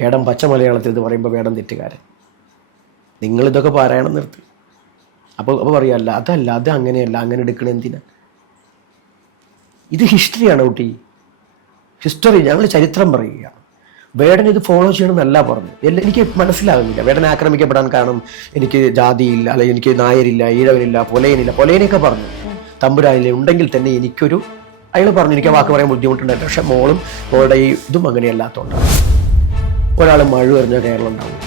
വേടം പച്ച മലയാളത്തിൽ ഇത് പറയുമ്പോൾ വേടം തെറ്റുകാരൻ. നിങ്ങളിതൊക്കെ പാരായണം നിർത്തി. അപ്പോൾ പറയാല്ല അതല്ല, അത് അങ്ങനെയല്ല, അങ്ങനെ എടുക്കണ എന്തിനാ? ഇത് ഹിസ്റ്ററിയാണ് കുട്ടി, ഹിസ്റ്ററി. ഞങ്ങൾ ചരിത്രം പറയുകയാണ്. വേടൻ ഇത് ഫോളോ ചെയ്യണമെന്നല്ല പറഞ്ഞു. എനിക്ക് മനസ്സിലാകുന്നില്ല. വേടൻ ആക്രമിക്കപ്പെടാൻ കാരണം എനിക്ക് ജാതിയില്ല, അല്ലെങ്കിൽ എനിക്ക് നായരില്ല, ഈഴവനില്ല, പൊലയനില്ല. പൊലയനൊക്കെ പറഞ്ഞു. തമ്പുരാനില്ല ഉണ്ടെങ്കിൽ തന്നെ എനിക്കൊരു അയാൾ പറഞ്ഞു എനിക്ക് വാക്ക് പറയാൻ ബുദ്ധിമുട്ടുണ്ടായിരുന്നു. പക്ഷെ മോളുടെ ഈ ഇതും അങ്ങനെയല്ലാത്തതുകൊണ്ടാണ്. ഒരാൾ മഴ എറിഞ്ഞാൽ കേരളം ഉണ്ടാവും,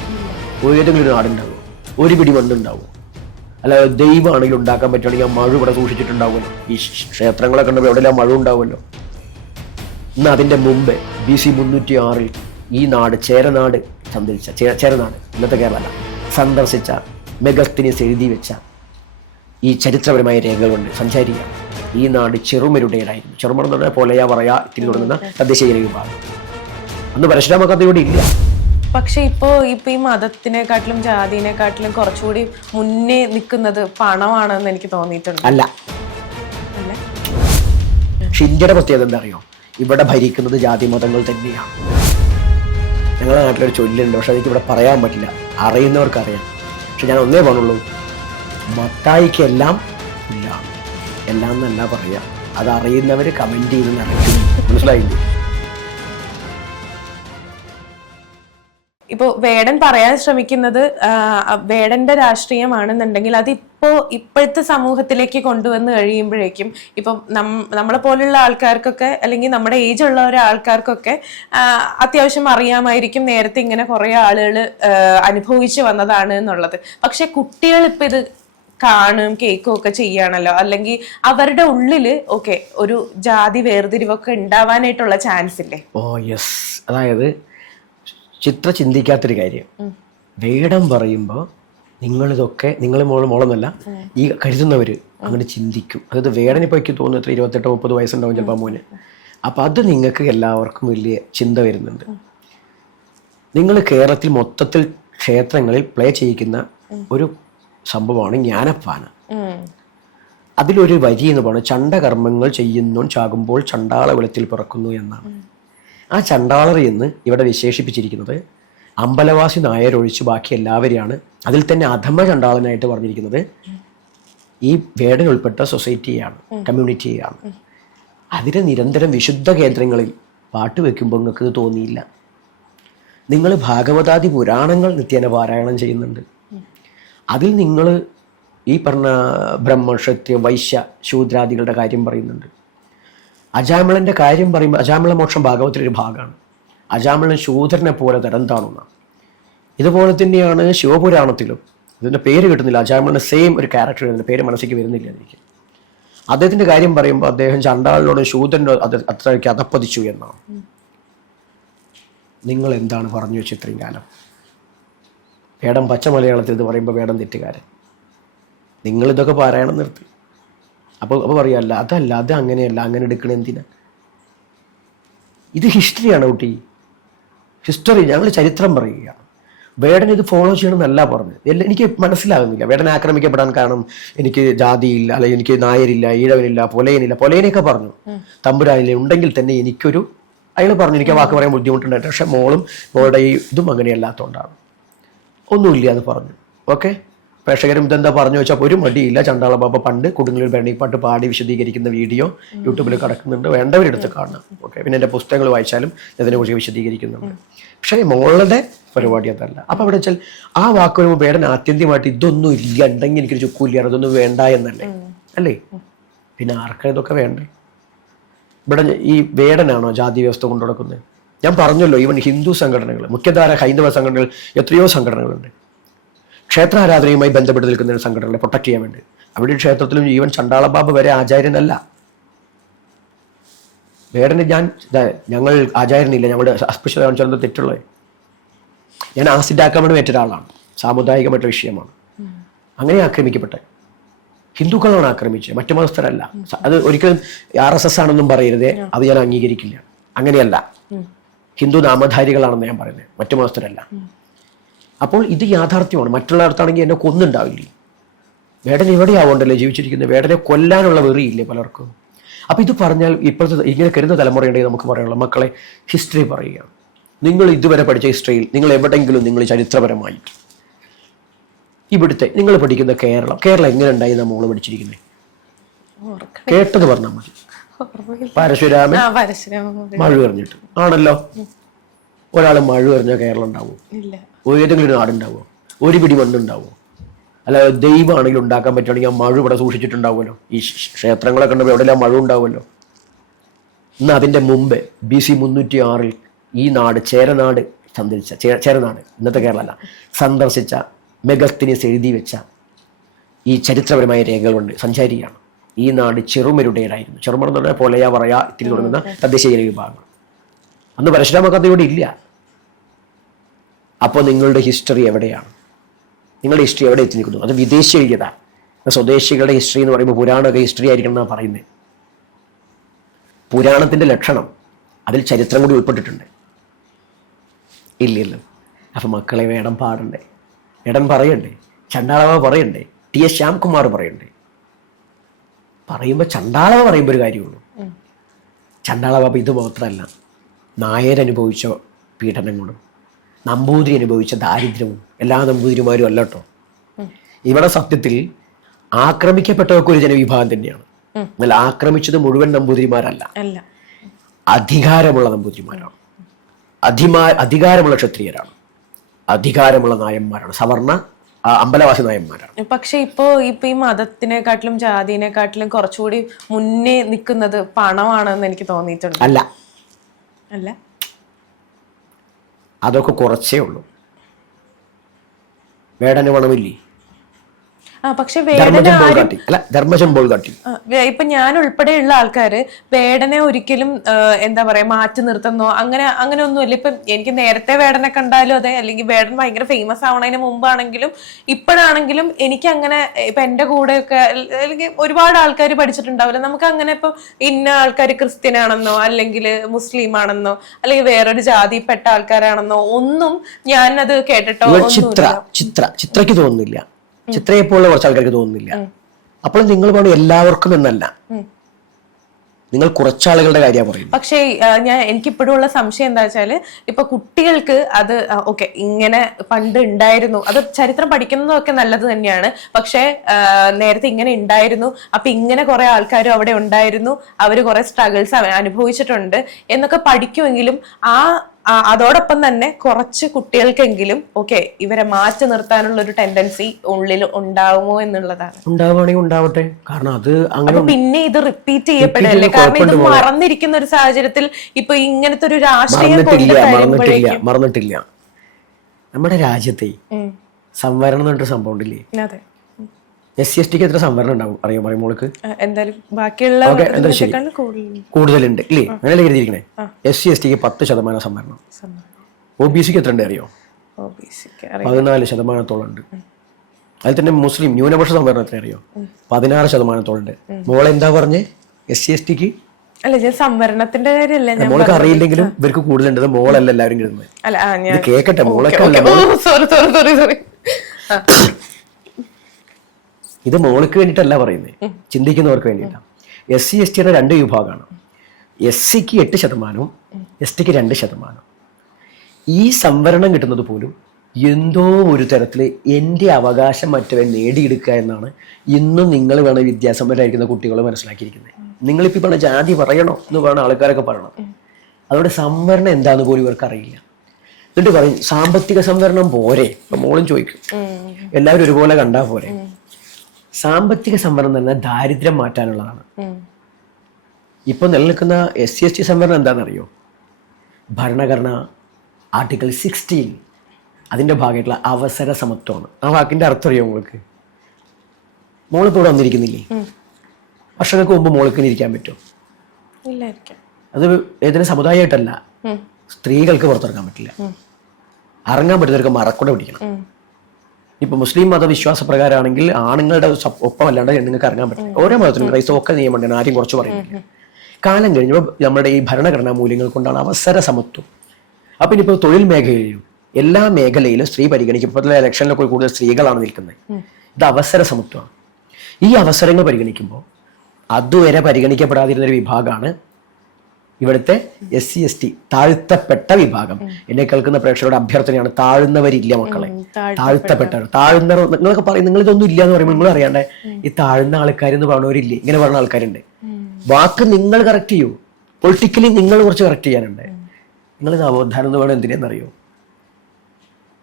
ഏതെങ്കിലും ഒരു നാടുണ്ടാവും, ഒരു പിടി മണ്ണുണ്ടാവും. അല്ലാതെ ദൈവമാണെങ്കിലും ഉണ്ടാക്കാൻ പറ്റുകയാണെങ്കിൽ ആ മഴ ഇവിടെ സൂക്ഷിച്ചിട്ടുണ്ടാവുമല്ലോ. ഈ ക്ഷേത്രങ്ങളൊക്കെ ഉണ്ടെങ്കിൽ എവിടെയെല്ലാം മഴ ഉണ്ടാവുമല്ലോ. ഇന്ന് അതിൻ്റെ മുമ്പ് BC 306 ഈ നാട് ചേരനാട് സന്ദർശിച്ച ചേരനാട് ഇന്നത്തെ കേരളമല്ല സന്ദർശിച്ച മെഗസ്തനീസ് എഴുതി വെച്ച ഈ ചരിത്രപരമായ രേഖകൾ കൊണ്ട് സഞ്ചാരിക്കുക. ഈ നാട് ചെറുമരുടേതായിരുന്നു. ചെറുമർ എന്ന് പറഞ്ഞാൽ പോലെയാ പറയാ ഇത്തിരി തുടങ്ങുന്ന തദ്ദേശീയ വിഭാഗം. അന്ന് പരശുരാമ കഥ ഇവിടെ ഇല്ല. പക്ഷെ ഇപ്പൊ ഈ മതത്തിനെക്കാട്ടിലും ജാതിനെക്കാട്ടിലും കുറച്ചുകൂടി മുന്നേ നിൽക്കുന്നത് പണമാണെന്ന് എനിക്ക് തോന്നിയിട്ടുണ്ട്. അല്ല, പക്ഷെ ഇന്ത്യയുടെ പ്രത്യേകത എന്താ അറിയോ? ഇവിടെ ഭരിക്കുന്നത് ജാതി മതങ്ങൾ തന്നെയാണ്. ഞങ്ങളുടെ നാട്ടിലൊരു ചൊല്ലുണ്ട്, പക്ഷെ അതെനിക്ക് ഇവിടെ പറയാൻ പറ്റില്ല. അറിയുന്നവർക്ക് അറിയാം. പക്ഷെ ഞാൻ ഒന്നേ പറഞ്ഞുള്ളൂ, മത്തായിക്കെല്ലാം ഇല്ല, എല്ലാം എന്നല്ല പറയാ. അത് അറിയുന്നവർ കമന്റ് ചെയ്ത് നിറയ്ക്കും. മനസ്സിലായില്ലേ? ഇപ്പൊ വേടൻ പറയാൻ ശ്രമിക്കുന്നത് വേടന്റെ രാഷ്ട്രീയമാണെന്നുണ്ടെങ്കിൽ അതിപ്പോ ഇപ്പോഴത്തെ സമൂഹത്തിലേക്ക് കൊണ്ടുവന്ന് കഴിയുമ്പോഴേക്കും ഇപ്പം നമ്മളെ പോലുള്ള ആൾക്കാർക്കൊക്കെ അല്ലെങ്കിൽ നമ്മുടെ ഏജ് ഉള്ള ഒരാൾക്കാർക്കൊക്കെ അത്യാവശ്യം അറിയാമായിരിക്കും നേരത്തെ ഇങ്ങനെ കുറെ ആളുകൾ അനുഭവിച്ചു വന്നതാണ് എന്നുള്ളത്. പക്ഷെ കുട്ടികൾ ഇപ്പൊ ഇത് കാണും കേൾക്കും ഒക്കെ ചെയ്യാണല്ലോ. അല്ലെങ്കിൽ അവരുടെ ഉള്ളില് ഒരു ജാതി വേർതിരിവൊക്കെ ഉണ്ടാവാനായിട്ടുള്ള ചാൻസ് ഇല്ലേ? Oh yes. അതായത് ചിത്ര ചിന്തിക്കാത്തൊരു കാര്യം. വേടം പറയുമ്പോൾ നിങ്ങളിതൊക്കെ നിങ്ങൾ മോളെന്നല്ല ഈ കരുതുന്നവർ അങ്ങനെ ചിന്തിക്കും. അതായത് വേടനിപ്പോൾ എനിക്ക് തോന്നുന്നു എത്ര 28-30 വയസ്സുണ്ടാവും ചിലപ്പോൾ മോന്. അപ്പം അത് നിങ്ങൾക്ക് എല്ലാവർക്കും വലിയ ചിന്ത വരുന്നുണ്ട്. നിങ്ങൾ കേരളത്തിൽ മൊത്തത്തിൽ ക്ഷേത്രങ്ങളിൽ പ്ലേ ചെയ്യിക്കുന്ന ഒരു സംഭവമാണ് ജ്ഞാനപ്പാന. അതിലൊരു വരി എന്ന് പറയുന്നത് ചണ്ഡകർമ്മങ്ങൾ ചെയ്യുന്നു ചാകുമ്പോൾ ചണ്ടാള വെളുത്തിൽ പിറക്കുന്നു എന്നാണ്. ആ ചണ്ടാളർ എന്ന് ഇവിടെ വിശേഷിപ്പിച്ചിരിക്കുന്നത് അമ്പലവാസി നായരൊഴിച്ച് ബാക്കി എല്ലാവരെയാണ്. അതിൽ തന്നെ അധമ ചണ്ടാളനായിട്ട് പറഞ്ഞിരിക്കുന്നത് ഈ വേടൻ ഉൾപ്പെട്ട സൊസൈറ്റിയാണ്, കമ്മ്യൂണിറ്റിയാണ്. അതിന് നിരന്തരം വിശുദ്ധ കേന്ദ്രങ്ങളിൽ പാട്ട് വെക്കുമ്പോൾ നിങ്ങൾക്ക് ഇത് തോന്നിയില്ല. നിങ്ങൾ ഭാഗവതാദി പുരാണങ്ങൾ നിത്യേന പാരായണം ചെയ്യുന്നുണ്ട്. അതിൽ നിങ്ങൾ ഈ പറഞ്ഞ ബ്രഹ്മ ക്ഷത്രിയ വൈശ്യ ശൂദ്രാദികളുടെ കാര്യം പറയുന്നുണ്ട്. അജാമിളൻ്റെ കാര്യം പറയുമ്പോൾ അജാമിള മോക്ഷം ഭാഗവത്തിലൊരു ഭാഗമാണ്. അജാമിളൻ ശൂദ്രനെ പോലെ തരം താണുന്ന. ഇതുപോലെ തന്നെയാണ് ശിവപുരാണത്തിലും. ഇതിൻ്റെ പേര് കിട്ടുന്നില്ല. അജാമിളൻ്റെ സെയിം ഒരു ക്യാരക്ടർ, ഇതിൻ്റെ പേര് മനസ്സിലേക്ക് വരുന്നില്ല എനിക്ക്. അദ്ദേഹത്തിൻ്റെ കാര്യം പറയുമ്പോൾ അദ്ദേഹം ചണ്ടാളിനോട് ശൂദ്രനോട് അത്രയ്ക്ക് അധപ്പതിച്ചു എന്നാണ്. നിങ്ങൾ എന്താണ് പറഞ്ഞു വെച്ച് ഇത്രയും കാലം? വേടം പച്ച മലയാളത്തിൽ ഇത് പറയുമ്പോൾ വേടം തെറ്റുകാരൻ. നിങ്ങളിതൊക്കെ പാരായണം നിർത്തി. അപ്പോൾ പറയാല്ല അതല്ല, അത് അങ്ങനെയല്ല, അങ്ങനെ എടുക്കണ എന്തിനാ? ഇത് ഹിസ്റ്ററിയാണ് കുട്ടി, ഹിസ്റ്ററി. ഞങ്ങൾ ചരിത്രം പറയുകയാണ്. വേടൻ ഇത് ഫോളോ ചെയ്യണമെന്നല്ല പറഞ്ഞു. എനിക്ക് മനസ്സിലാകുന്നില്ല. വേടൻ ആക്രമിക്കപ്പെടാൻ കാരണം എനിക്ക് ജാതിയില്ല, അല്ലെങ്കിൽ എനിക്ക് നായരില്ല, ഈഴവനില്ല, പൊലയനില്ല. പൊലയനൊക്കെ പറഞ്ഞു. തമ്പുരാനില്ല ഉണ്ടെങ്കിൽ തന്നെ എനിക്കൊരു അയാൾ പറഞ്ഞു എനിക്ക് വാക്ക് പറയാൻ ബുദ്ധിമുട്ടുണ്ടായിട്ട്. പക്ഷെ മോളുടെ ഈ ഇതും അങ്ങനെയല്ലാത്തതുകൊണ്ടാണ്. ഒന്നുമില്ല അത് പറഞ്ഞു. ഓക്കെ, പ്രേക്ഷകരും ഇതെന്താ പറഞ്ഞു വെച്ചാൽ ഒരു മടിയില്ല. ചണ്ടാള ബാബ പണ്ട് കുടുംബങ്ങളിൽ ഭരണിപ്പാട്ട് പാടി വിശദീകരിക്കുന്ന വീഡിയോ യൂട്യൂബിൽ കിടക്കുന്നുണ്ട്, വേണ്ടവരെടുത്ത് കാണണം. ഓക്കെ, പിന്നെ എൻ്റെ പുസ്തകങ്ങൾ വായിച്ചാലും ഇതിനെക്കുറിച്ച് വിശദീകരിക്കുന്നുണ്ട്. പക്ഷേ മോളുടെ പരിപാടി അതല്ല. അപ്പം അവിടെ വെച്ചാൽ ആ വാക്ക് വരുമ്പോൾ വേടൻ ആത്യന്തികമായിട്ട് ഇതൊന്നും ഇല്ല, ഉണ്ടെങ്കിൽ എനിക്കൊരു ചുക്കൂല്ല, അതൊന്നും വേണ്ട എന്നല്ലേ അല്ലേ? പിന്നെ ആർക്കാ ഇതൊക്കെ വേണ്ടേ? ഇവിടെ ഈ വേടനാണോ ജാതി വ്യവസ്ഥ കൊണ്ടു നടക്കുന്നത്? ഞാൻ പറഞ്ഞല്ലോ, ഈവൻ ഹിന്ദു സംഘടനകൾ, മുഖ്യധാര ഹൈന്ദവ സംഘടനകൾ, എത്രയോ സംഘടനകളുണ്ട് ക്ഷേത്രാരാധനയുമായി ബന്ധപ്പെട്ട് നിൽക്കുന്ന സംഘടനകളെ പ്രൊട്ടക്ട് ചെയ്യാൻ വേണ്ടി. അവിടെ ക്ഷേത്രത്തിലും ഈവൻ ചണ്ടാളബാബ വരെ ആചാര്യനല്ല. വേടന് ഞങ്ങൾ ആചാര്യനില്ല, ഞങ്ങളുടെ അസ്പൃശ്യത കാണിച്ചത് തെറ്റുള്ളത്. ഞാൻ ആസിഡ് ആക്രമണം ഏറ്റ ഒരാളാണ്, സാമുദായികമായിട്ടുള്ള വിഷയമാണ്. അങ്ങനെ ആക്രമിക്കപ്പെട്ടെ ഹിന്ദുക്കളാണ് ആക്രമിച്ചത്, മറ്റു മതസ്ഥരല്ല. അത് ഒരിക്കലും RSS ആണെന്നും പറയരുതേ, അത് ഞാൻ അംഗീകരിക്കില്ല. അങ്ങനെയല്ല, ഹിന്ദു നാമധാരികളാണെന്ന് ഞാൻ പറയുന്നത്, മറ്റു മതസ്ഥരല്ല. അപ്പോൾ ഇത് യാഥാർത്ഥ്യമാണ്. മറ്റുള്ളവർക്കാണെങ്കിൽ എന്നെ കൊന്നുണ്ടാവില്ലേ? വേടൻ ഇവിടെ ആവണ്ടല്ലേ ജീവിച്ചിരിക്കുന്നത്? വേടനെ കൊല്ലാനുള്ള വെറിയില്ലേ പലർക്കും? അപ്പോൾ ഇത് പറഞ്ഞാൽ ഇപ്പോഴത്തെ ഇങ്ങനെ കരുതുന്ന തലമുറയുണ്ടെങ്കിൽ നമുക്ക് പറയാനുള്ള മക്കളെ ഹിസ്റ്ററി പറയുക. നിങ്ങൾ ഇതുവരെ പഠിച്ച ഹിസ്റ്ററിയിൽ നിങ്ങൾ എവിടെയെങ്കിലും നിങ്ങൾ ചരിത്രപരമായിട്ട് ഇവിടുത്തെ നിങ്ങൾ പഠിക്കുന്ന കേരളം എങ്ങനെ ഉണ്ടായി എന്നാ മോള് പഠിച്ചിരിക്കുന്നത്? കേട്ടത് പറഞ്ഞാൽ മതി. പരശുരാമൻ മഴ എറിഞ്ഞിട്ട് ആണല്ലോ. ഒരാൾ മഴ എറിഞ്ഞാൽ കേരളം ഉണ്ടാവുമോ? ഏതെങ്കിലും ഒരു നാടുണ്ടാവുമോ? ഒരു പിടി മണ്ണുണ്ടാവുമോ? അല്ല, ദൈവമാണെങ്കിലും ഉണ്ടാക്കാൻ പറ്റുകയാണെങ്കിൽ ആ മഴ ഇവിടെ സൂക്ഷിച്ചിട്ടുണ്ടാവുമല്ലോ. ഈ ക്ഷേത്രങ്ങളൊക്കെ ഉണ്ടപ്പോൾ എവിടെയെല്ലാം മഴ ഉണ്ടാവുമല്ലോ. ഇന്ന് അതിൻ്റെ മുമ്പ് BC 306 ഈ നാട് ചേരനാട് ചേരനാട് ഇന്നത്തെ കേരളമല്ല സന്ദർശിച്ച മെഗസ്തീനിയസ് എഴുതി വെച്ച ഈ ചരിത്രപരമായ രേഖകളുണ്ട്. സഞ്ചാരിയാണ്. ഈ നാട് ചെറുമരുടേടായിരുന്നു. ചെറുമർ എന്ന് പറഞ്ഞാൽ പൊലയ പറയാ ഇത്തിരി തുടങ്ങുന്ന തദ്ദേശീയ വിഭാഗങ്ങൾ. അന്ന് പരശുരാമ കഥ ഇവിടെ ഇല്ല. അപ്പോൾ നിങ്ങളുടെ ഹിസ്റ്ററി എവിടെയാണ്? നിങ്ങളുടെ ഹിസ്റ്ററി എവിടെ എത്തി നിൽക്കുന്നു? അത് വിദേശി എഴുതിയതാണ്. സ്വദേശികളുടെ ഹിസ്റ്ററി എന്ന് പറയുമ്പോൾ പുരാണമൊക്കെ ഹിസ്റ്ററി ആയിരിക്കണം എന്നാണ് പറയുന്നത്. പുരാണത്തിന്റെ ലക്ഷണം അതിൽ ചരിത്രം കൂടി ഉൾപ്പെട്ടിട്ടുണ്ട്. ഇല്ലല്ലോ. അപ്പം മക്കളെ വേടം പാടണ്ടേ? വേടൻ പറയണ്ടേ? ചണ്ടാളവ പറയണ്ടേ? TS ശ്യാംകുമാർ പറയണ്ടേ? പറയുമ്പോൾ ചണ്ടാളവ പറയുമ്പോൾ ഒരു കാര്യമുള്ളൂ. ചണ്ടാളവ ഇത് മാത്രമല്ല, നായർ അനുഭവിച്ച പീഡനങ്ങളും നമ്പൂതിരി അനുഭവിച്ച ദാരിദ്ര്യവും എല്ലാ നമ്പൂതിരിമാരും അല്ല കേട്ടോ. ഇവിടെ സത്യത്തിൽ ആക്രമിക്കപ്പെട്ടവർക്ക് ഒരു ജനവിഭാഗം തന്നെയാണ്. എന്നാൽ ആക്രമിച്ചത് മുഴുവൻ നമ്പൂതിരിമാരല്ല, അധികാരമുള്ള നമ്പൂതിരിമാരാണ്, അധികാരമുള്ള ക്ഷത്രിയരാണ്, അധികാരമുള്ള നായന്മാരാണ്, സവർണ അമ്പലവാസി നായന്മാരാണ്. പക്ഷെ ഇപ്പൊ ഈ മതത്തിനെക്കാട്ടിലും ജാതിനെക്കാട്ടിലും കുറച്ചുകൂടി മുന്നേ നിൽക്കുന്നത് പണമാണെന്ന് എനിക്ക് തോന്നിയിട്ടുണ്ട്. അല്ല, അല്ല, അതൊക്കെ കുറച്ചേ ഉള്ളൂ. വേടന് പണമില്ലേ? പക്ഷെ ഇപ്പൊ ഞാൻ ഉൾപ്പെടെയുള്ള ആൾക്കാര് വേടനെ ഒരിക്കലും എന്താ പറയാ മാറ്റി നിർത്തുന്നോ അങ്ങനെ ഒന്നുമില്ല. ഇപ്പൊ എനിക്ക് നേരത്തെ വേടനെ കണ്ടാലും അതെ, അല്ലെങ്കിൽ വേടൻ ഭയങ്കര ഫേമസ് ആവണതിന് മുമ്പാണെങ്കിലും ഇപ്പോഴാണെങ്കിലും എനിക്ക് അങ്ങനെ ഇപ്പൊ എന്റെ കൂടെയൊക്കെ അല്ലെങ്കിൽ ഒരുപാട് ആൾക്കാർ പഠിച്ചിട്ടുണ്ടാവില്ല. നമുക്ക് അങ്ങനെ ഇപ്പൊ ഇന്ന ആൾക്കാർ ക്രിസ്ത്യൻ ആണെന്നോ അല്ലെങ്കിൽ മുസ്ലിം ആണെന്നോ അല്ലെങ്കിൽ വേറൊരു ജാതിപ്പെട്ട ആൾക്കാരാണെന്നോ ഒന്നും ഞാനത് കേട്ടിട്ടോ ചിത്രയ്ക്ക് തോന്നുന്നില്ല. ചിത്രയെപ്പോലുള്ള കുറച്ച് ആൾക്കാർക്ക് തോന്നുന്നില്ല. അപ്പോൾ നിങ്ങൾ പറഞ്ഞു എല്ലാവർക്കും എന്നല്ല, നിങ്ങൾ കുറച്ചാളുകളുടെ കാര്യമാണ് പറയുന്നത്. പക്ഷേ എനിക്കിപ്പോഴും ഉള്ള സംശയം എന്താ വെച്ചാല് ഇപ്പൊ കുട്ടികൾക്ക് അത് ഓക്കെ ഇങ്ങനെ പണ്ട് ഉണ്ടായിരുന്നു, അത് ചരിത്രം പഠിക്കുന്നതൊക്കെ നല്ലത് തന്നെയാണ്. പക്ഷെ നേരത്തെ ഇങ്ങനെ ഉണ്ടായിരുന്നു, അപ്പൊ ഇങ്ങനെ കുറെ ആൾക്കാരും അവിടെ ഉണ്ടായിരുന്നു, അവര് കുറെ സ്ട്രഗിൾസ് അനുഭവിച്ചിട്ടുണ്ട് എന്നൊക്കെ പഠിക്കുമെങ്കിലും അതോടൊപ്പം തന്നെ കുറച്ച് കുട്ടികൾക്കെങ്കിലും ഓക്കെ ഇവരെ മാറ്റി നിർത്താനുള്ള ഒരു ടെൻഡൻസി ഉള്ളിൽ ഉണ്ടാവുമോ എന്നുള്ളതാണ്. ഉണ്ടാവുകയാണെങ്കിൽ ഉണ്ടാവട്ടെ. കാരണം അത് അങ്ങനെ പിന്നെ ഇത് റിപ്പീറ്റ് ചെയ്യപ്പെടല്ലേ? കാരണം ഇത് മറന്നിരിക്കുന്ന ഒരു സാഹചര്യത്തിൽ ഇപ്പൊ ഇങ്ങനത്തെ ഒരു രാഷ്ട്രീയം മറന്നിട്ടില്ല. നമ്മുടെ രാജ്യത്തെ സംവരണം എന്നൊരു സംഭവം ഉണ്ടല്ലേ? അതെ. SC/ST എത്ര സംവരണം ഉണ്ടാവും അറിയാം? പറയുമ്പോൾക്ക് എന്തായാലും ബാക്കിയുള്ള കൂടുതലുണ്ട് ഇല്ലേ? അങ്ങനെ എഴുതിയിരിക്കണേ. SC/ST 10% സംവരണം. OBC എത്ര ഉണ്ട് അറിയോ? 14% ഉണ്ട്. അതിൽ തന്നെ മുസ്ലിം ന്യൂനപക്ഷ സംവരണം എത്ര അറിയോ? 16% ഉണ്ട്. മോളെ എന്താ പറഞ്ഞേ? SC/ST അല്ല, ഞാൻ സംവരണത്തിന്റെ കാര്യമല്ല. മോൾക്ക് അറിയില്ലെങ്കിലും ഇവർക്ക് കൂടുതലുണ്ട്. മോളല്ല എല്ലാവരും കിട്ടുന്നത്. കേക്കട്ടെ, മോളൊക്കെ ഇത് മോൾക്ക് വേണ്ടിയിട്ടല്ല പറയുന്നത്, ചിന്തിക്കുന്നവർക്ക് വേണ്ടിയിട്ടാണ്. SC/ST 2 വിഭാഗമാണ്. SCക്ക് 8%, STക്ക് 2%. ഈ സംവരണം കിട്ടുന്നത് പോലും എന്തോ ഒരു തരത്തിൽ എൻ്റെ അവകാശം മറ്റവൻ നേടിയെടുക്കുക എന്നാണ് ഇന്നും നിങ്ങൾ വേണം വിദ്യാസമ്പന്നരായിരിക്കുന്ന കുട്ടികൾ മനസ്സിലാക്കിയിരിക്കുന്നത്. നിങ്ങളിപ്പോൾ പറഞ്ഞ ജാതി പറയണോ എന്ന് പറഞ്ഞ ആൾക്കാരൊക്കെ പറയണം. അതുകൊണ്ട് സംവരണം എന്താന്ന് പോലും ഇവർക്ക് അറിയില്ല. എന്നിട്ട് പറയും സാമ്പത്തിക സംവരണം പോരെ. ഇപ്പം മോളും ചോദിക്കും, എല്ലാവരും ഒരുപോലെ കണ്ടാൽ പോരെ? സാമ്പത്തിക സംവരണം തന്നെ ദാരിദ്ര്യം മാറ്റാനുള്ളതാണ്. ഇപ്പൊ നിലനിൽക്കുന്ന SC/ST സംവരണം എന്താണെന്നറിയോ? ഭരണഘടന ആർട്ടിക്കിൾ 16 അതിന്റെ ഭാഗമായിട്ടുള്ള അവസര സമത്വമാണ്. ആ വാക്കിന്റെ അർത്ഥം അറിയോ മോൾക്ക്? മോളിപ്പോ ഇവിടെ വന്നിരിക്കുന്നില്ലേ? വർഷങ്ങൾക്ക് മുമ്പ് മോൾക്ക് ഇരിക്കാൻ പറ്റുമോ? അത് ഏതൊരു സമുദായമായിട്ടല്ല, സ്ത്രീകൾക്ക് പുറത്തിറങ്ങാൻ പറ്റില്ല. ഇറങ്ങാൻ പറ്റുന്നവർക്ക് മറക്കൂടെ പിടിക്കണം. ഇപ്പൊ മുസ്ലിം മതവിശ്വാസ പ്രകാരമാണെങ്കിൽ ആണുങ്ങളുടെ ഒപ്പം അല്ലാണ്ട് നിങ്ങൾക്ക് ഇറങ്ങാൻ പറ്റില്ല. ഓരോ മതത്തിനും ക്രൈസ്തവ ഒക്കെ നിയമമുണ്ട്, ആരും കുറച്ച് പറയുന്നില്ല. കാലം കഴിഞ്ഞപ്പോൾ നമ്മുടെ ഈ ഭരണഘടനാ മൂല്യങ്ങൾ കൊണ്ടാണ് അവസര സമത്വം. അപ്പൊ ഇനിയിപ്പോൾ തൊഴിൽ മേഖലയിലും എല്ലാ മേഖലയിലും സ്ത്രീ പരിഗണിക്കും. ഇപ്പോഴത്തെ ഇലക്ഷനിലൊക്കെ കൂടുതൽ സ്ത്രീകളാണ് നിൽക്കുന്നത്. ഇത് അവസര സമത്വമാണ്. ഈ അവസരങ്ങൾ പരിഗണിക്കുമ്പോൾ അതുവരെ പരിഗണിക്കപ്പെടാതിരുന്നൊരു വിഭാഗമാണ് ഇവിടുത്തെ SC/ST താഴ്ത്തപ്പെട്ട വിഭാഗം. എന്നെ കേൾക്കുന്ന പ്രേക്ഷകരുടെ അഭ്യർത്ഥനയാണ്, താഴ്ന്നവരില്ല മക്കളെ, താഴ്ത്തപ്പെട്ടവർ. താഴ്ന്നവർ നിങ്ങളൊക്കെ പറയും, നിങ്ങൾ ഇതൊന്നും ഇല്ല എന്ന് പറയുമ്പോൾ നിങ്ങൾ അറിയാണ്ടേ ഈ താഴ്ന്ന ആൾക്കാരെന്ന് പറഞ്ഞവരില്ലേ, ഇങ്ങനെ പറഞ്ഞ ആൾക്കാരുണ്ട്. വാക്ക് നിങ്ങൾ കറക്റ്റ് ചെയ്യൂ, പൊളിറ്റിക്കലി നിങ്ങൾ കുറച്ച് കറക്റ്റ് ചെയ്യാനുണ്ട്. നിങ്ങൾ നവോത്ഥാനം എന്ന് പറയുന്നത് എന്തിനാണെന്നറിയോ?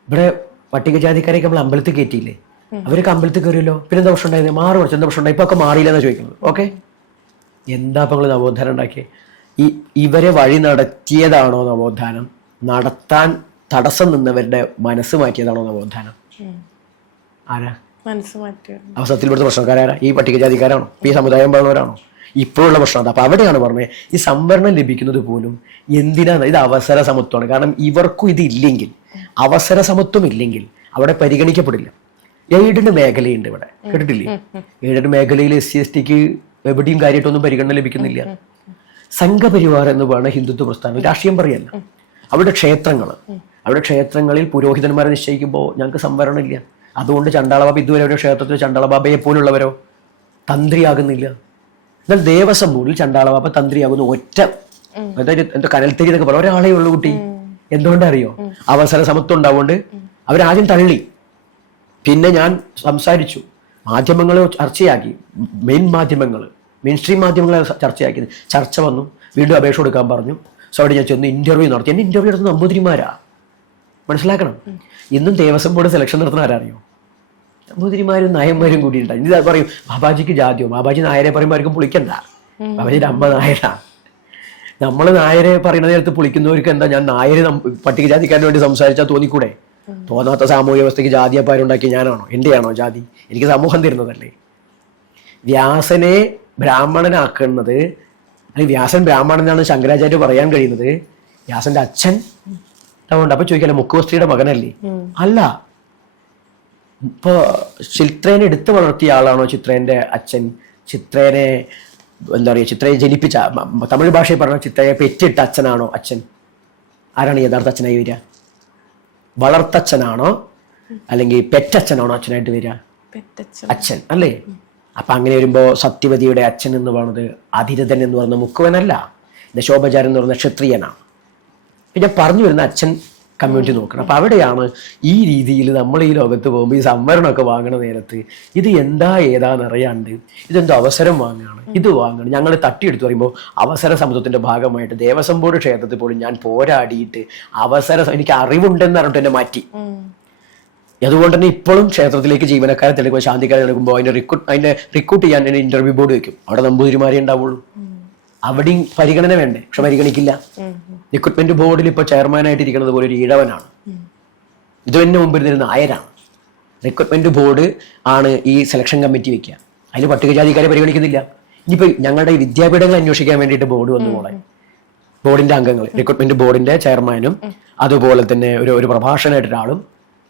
ഇവിടെ പട്ടികജാതിക്കാരെയൊക്കെ നമ്മൾ അമ്പലത്തിൽ കയറ്റിയില്ലേ, അവരൊക്കെ അമ്പലത്തിൽ കയറിയല്ലോ, പിന്നെ എന്താ പ്രശ്നം ഉണ്ടായത്? മാറി കുറച്ച് എന്താ പ്രശ്നം ഉണ്ടായി? ഇപ്പൊ ഒക്കെ മാറിയില്ലെന്നാണ് ചോദിക്കുന്നത്. ഓക്കെ, എന്താ ഇപ്പൊ നിങ്ങൾ നവോത്ഥാനം ഉണ്ടാക്കിയത്? ഇവരെ വഴി നടത്തിയതാണോ നവോത്ഥാനം? നടത്താൻ തടസ്സം നിന്നവരുടെ മനസ്സ് മാറ്റിയതാണോ നവോത്ഥാനം? ആരാ മനസ്സ് മാറ്റിയ? അവസരത്തിൽ ഇവിടുത്തെ പ്രശ്നക്കാരാരാ? ഈ പട്ടികജാതിക്കാരാണോ? ഈ സമുദായം പറയുന്നവരാണോ? ഇപ്പോഴുള്ള പ്രശ്നം അപ്പൊ അവിടെയാണ് പറഞ്ഞത്, ഈ സംവരണം ലഭിക്കുന്നത് പോലും എന്തിനാണ്? ഇത് അവസര സമത്വമാണ്. കാരണം ഇവർക്കും ഇതില്ലെങ്കിൽ, അവസര സമത്വം ഇല്ലെങ്കിൽ അവിടെ പരിഗണിക്കപ്പെടില്ല. എയ്ഡഡ് മേഖലയുണ്ട് ഇവിടെ, കേട്ടിട്ടില്ലേ? എയ്ഡഡ് മേഖലയിൽ SC/STക്ക് എവിടെയും കാര്യമായിട്ടൊന്നും പരിഗണന ലഭിക്കുന്നില്ല. സംഘപരിവാർ എന്ന് പറയുന്ന ഹിന്ദുത്വ പ്രസ്ഥാനം, രാഷ്ട്രീയം പറയല്ല, അവരുടെ ക്ഷേത്രങ്ങളിൽ പുരോഹിതന്മാരെ നിശ്ചയിക്കുമ്പോൾ ഞങ്ങൾക്ക് സംവരണം ഇല്ല. അതുകൊണ്ട് ചണ്ടാളബാബ ഇതുവരെ ഒരു ക്ഷേത്രത്തിൽ ചണ്ടാളബാബയെ പോലുള്ളവരോ തന്ത്രിയാകുന്നില്ല. എന്നാൽ ദേവസ്വം ബോർഡിൽ ചണ്ടാളബാബ തന്ത്രിയാകുന്ന ഒറ്റ, അതായത് എന്താ കനൽത്തിരി എന്നൊക്കെ പറയാം, ഒരാളേ ഉള്ളൂ കുട്ടി. എന്തുകൊണ്ടറിയോ? അവസര സമത്വം ഉണ്ടാവുകൊണ്ട് അവരാദ്യം തള്ളി. പിന്നെ ഞാൻ സംസാരിച്ചു, മാധ്യമങ്ങൾ ചർച്ചയാക്കി, മെയിൻ സ്ട്രീം മാധ്യമങ്ങളെ ചർച്ചയാക്കി, ചർച്ച വന്നു, വീണ്ടും അപേക്ഷ കൊടുക്കാൻ പറഞ്ഞു. സോ അവിടെ ഞാൻ ചെന്ന് ഇന്റർവ്യൂ നടത്തി. എന്നെ ഇന്റർവ്യൂ നടത്തുന്ന നമ്പൂതിരിമാരാ, മനസ്സിലാക്കണം. ഇന്നും ദേവസ്വം ബോർഡ് സെലക്ഷൻ നടത്തുന്ന ആരാറിയോ? നമ്പൂതിരിമാരും നായന്മാരും കൂടിയിട്ടാണ്. ഇത് പറയും ബാബാജിക്ക് ജാതിയോ, ബാബാജി നായരെ പറയുമ്പോൾ ആർക്കും പുളിക്കണ്ട, ബാബാജിയുടെ അമ്മ നായരാ. നമ്മൾ നായരെ പറയുന്ന നേരത്ത് പുളിക്കുന്നവർക്ക് എന്താ, ഞാൻ നായര് പട്ടികജാതിക്കാരന് വേണ്ടി സംസാരിച്ചാൽ തോന്നിക്കൂടെ? തോന്നാത്ത സാമൂഹ്യ വ്യവസ്ഥയ്ക്ക് ജാതിയപ്പാരുണ്ടാക്കി ഞാനാണോ? എന്റെയാണോ ജാതി? എനിക്ക് സമൂഹം തരുന്നതല്ലേ. വ്യാസനെ ബ്രാഹ്മണനാക്കുന്നത്, അല്ലെങ്കിൽ വ്യാസൻ ബ്രാഹ്മണനാണ് ശങ്കരാചാര്യ പറയാൻ കഴിയുന്നത് വ്യാസന്റെ അച്ഛൻ അതുകൊണ്ട്. അപ്പൊ ചോദിക്കാല്ലേ, മുക്കുവസ്ത്രീയുടെ മകനല്ലേ? അല്ല. ഇപ്പൊ ചിത്രേനെ എടുത്തു വളർത്തിയ ആളാണോ ചിത്രേന്റെ അച്ഛൻ? ചിത്രേനെ എന്താ പറയുക, ചിത്രയെ ജനിപ്പിച്ച, തമിഴ് ഭാഷയിൽ പറഞ്ഞ ചിത്രയെ പെറ്റിട്ട അച്ഛനാണോ അച്ഛൻ? ആരാണ് യഥാർത്ഥ അച്ഛനായി വരിക? വളർത്തച്ഛനാണോ അല്ലെങ്കിൽ പെറ്റച്ഛനാണോ അച്ഛനായിട്ട് വരിക? അച്ഛൻ അല്ലേ? അപ്പൊ അങ്ങനെ വരുമ്പോ സത്യവതിയുടെ അച്ഛൻ എന്ന് പറയുന്നത് അധിരഥൻ എന്ന് പറയുന്ന മുക്കുവനല്ല, ദശോപചാരൻ എന്ന് പറയുന്ന ക്ഷത്രിയനാണ്. പിന്നെ പറഞ്ഞു വരുന്ന അച്ഛൻ കമ്മ്യൂണിറ്റി നോക്കണം. അപ്പൊ അവിടെയാണ് ഈ രീതിയിൽ നമ്മൾ ഈ ലോകത്ത് പോകുമ്പോൾ ഈ സംവരണമൊക്കെ വാങ്ങണ നേരത്ത് ഇത് എന്താ ഏതാന്നറിയാണ്ട് ഇതെന്തോ അവസരം വാങ്ങുകയാണ്, ഇത് വാങ്ങണം, ഞങ്ങൾ തട്ടിയെടുത്ത് പറയുമ്പോൾ അവസര സമത്വത്തിന്റെ ഭാഗമായിട്ട് ദേവസ്വം ബോർഡ് ക്ഷേത്രത്തിൽ പോലും ഞാൻ പോരാടിയിട്ട് എനിക്ക് അറിവുണ്ടെന്ന് പറഞ്ഞിട്ട് എന്നെ മാറ്റി. അതുകൊണ്ട് തന്നെ ഇപ്പോഴും ക്ഷേത്രത്തിലേക്ക് ജീവനക്കാരെ തെളിയിക്കുമ്പോൾ ശാന്തിക്കാരെ എടുക്കുമ്പോൾ അതിന്റെ റിക്രൂട്ട് ചെയ്യാൻ എന്നെ ഇന്റർവ്യൂ ബോർഡ് വെക്കും. അവിടെ നമ്പൂതിരിമാരെ ഉണ്ടാവുള്ളൂ. അവിടെയും പരിഗണന വേണ്ടേ? പക്ഷെ പരിഗണിക്കില്ല. റിക്രൂട്ട്മെന്റ് ബോർഡിൽ ഇപ്പോൾ ചെയർമാനായിട്ട് ഇരിക്കുന്നത് പോലെ ഒരു ഈഴവനാണ്. ഇത് തന്നെ മുമ്പ് ഇരുന്നിരുന്ന നായരാണ്. റിക്രൂട്ട്മെന്റ് ബോർഡ് ആണ് ഈ സെലക്ഷൻ കമ്മിറ്റി വെക്കുക. അതിന് പട്ടികജാതിക്കാരെ പരിഗണിക്കുന്നില്ല. ഇനിയിപ്പോ ഞങ്ങളുടെ ഈ വിദ്യാപീഠങ്ങൾ അന്വേഷിക്കാൻ വേണ്ടിയിട്ട് ബോർഡ് വന്നു പോളെ, ബോർഡിന്റെ അംഗങ്ങൾ, റിക്രൂട്ട്മെന്റ് ബോർഡിന്റെ ചെയർമാനും അതുപോലെ തന്നെ ഒരു പ്രഭാഷകനായിട്ട് ഒരാളും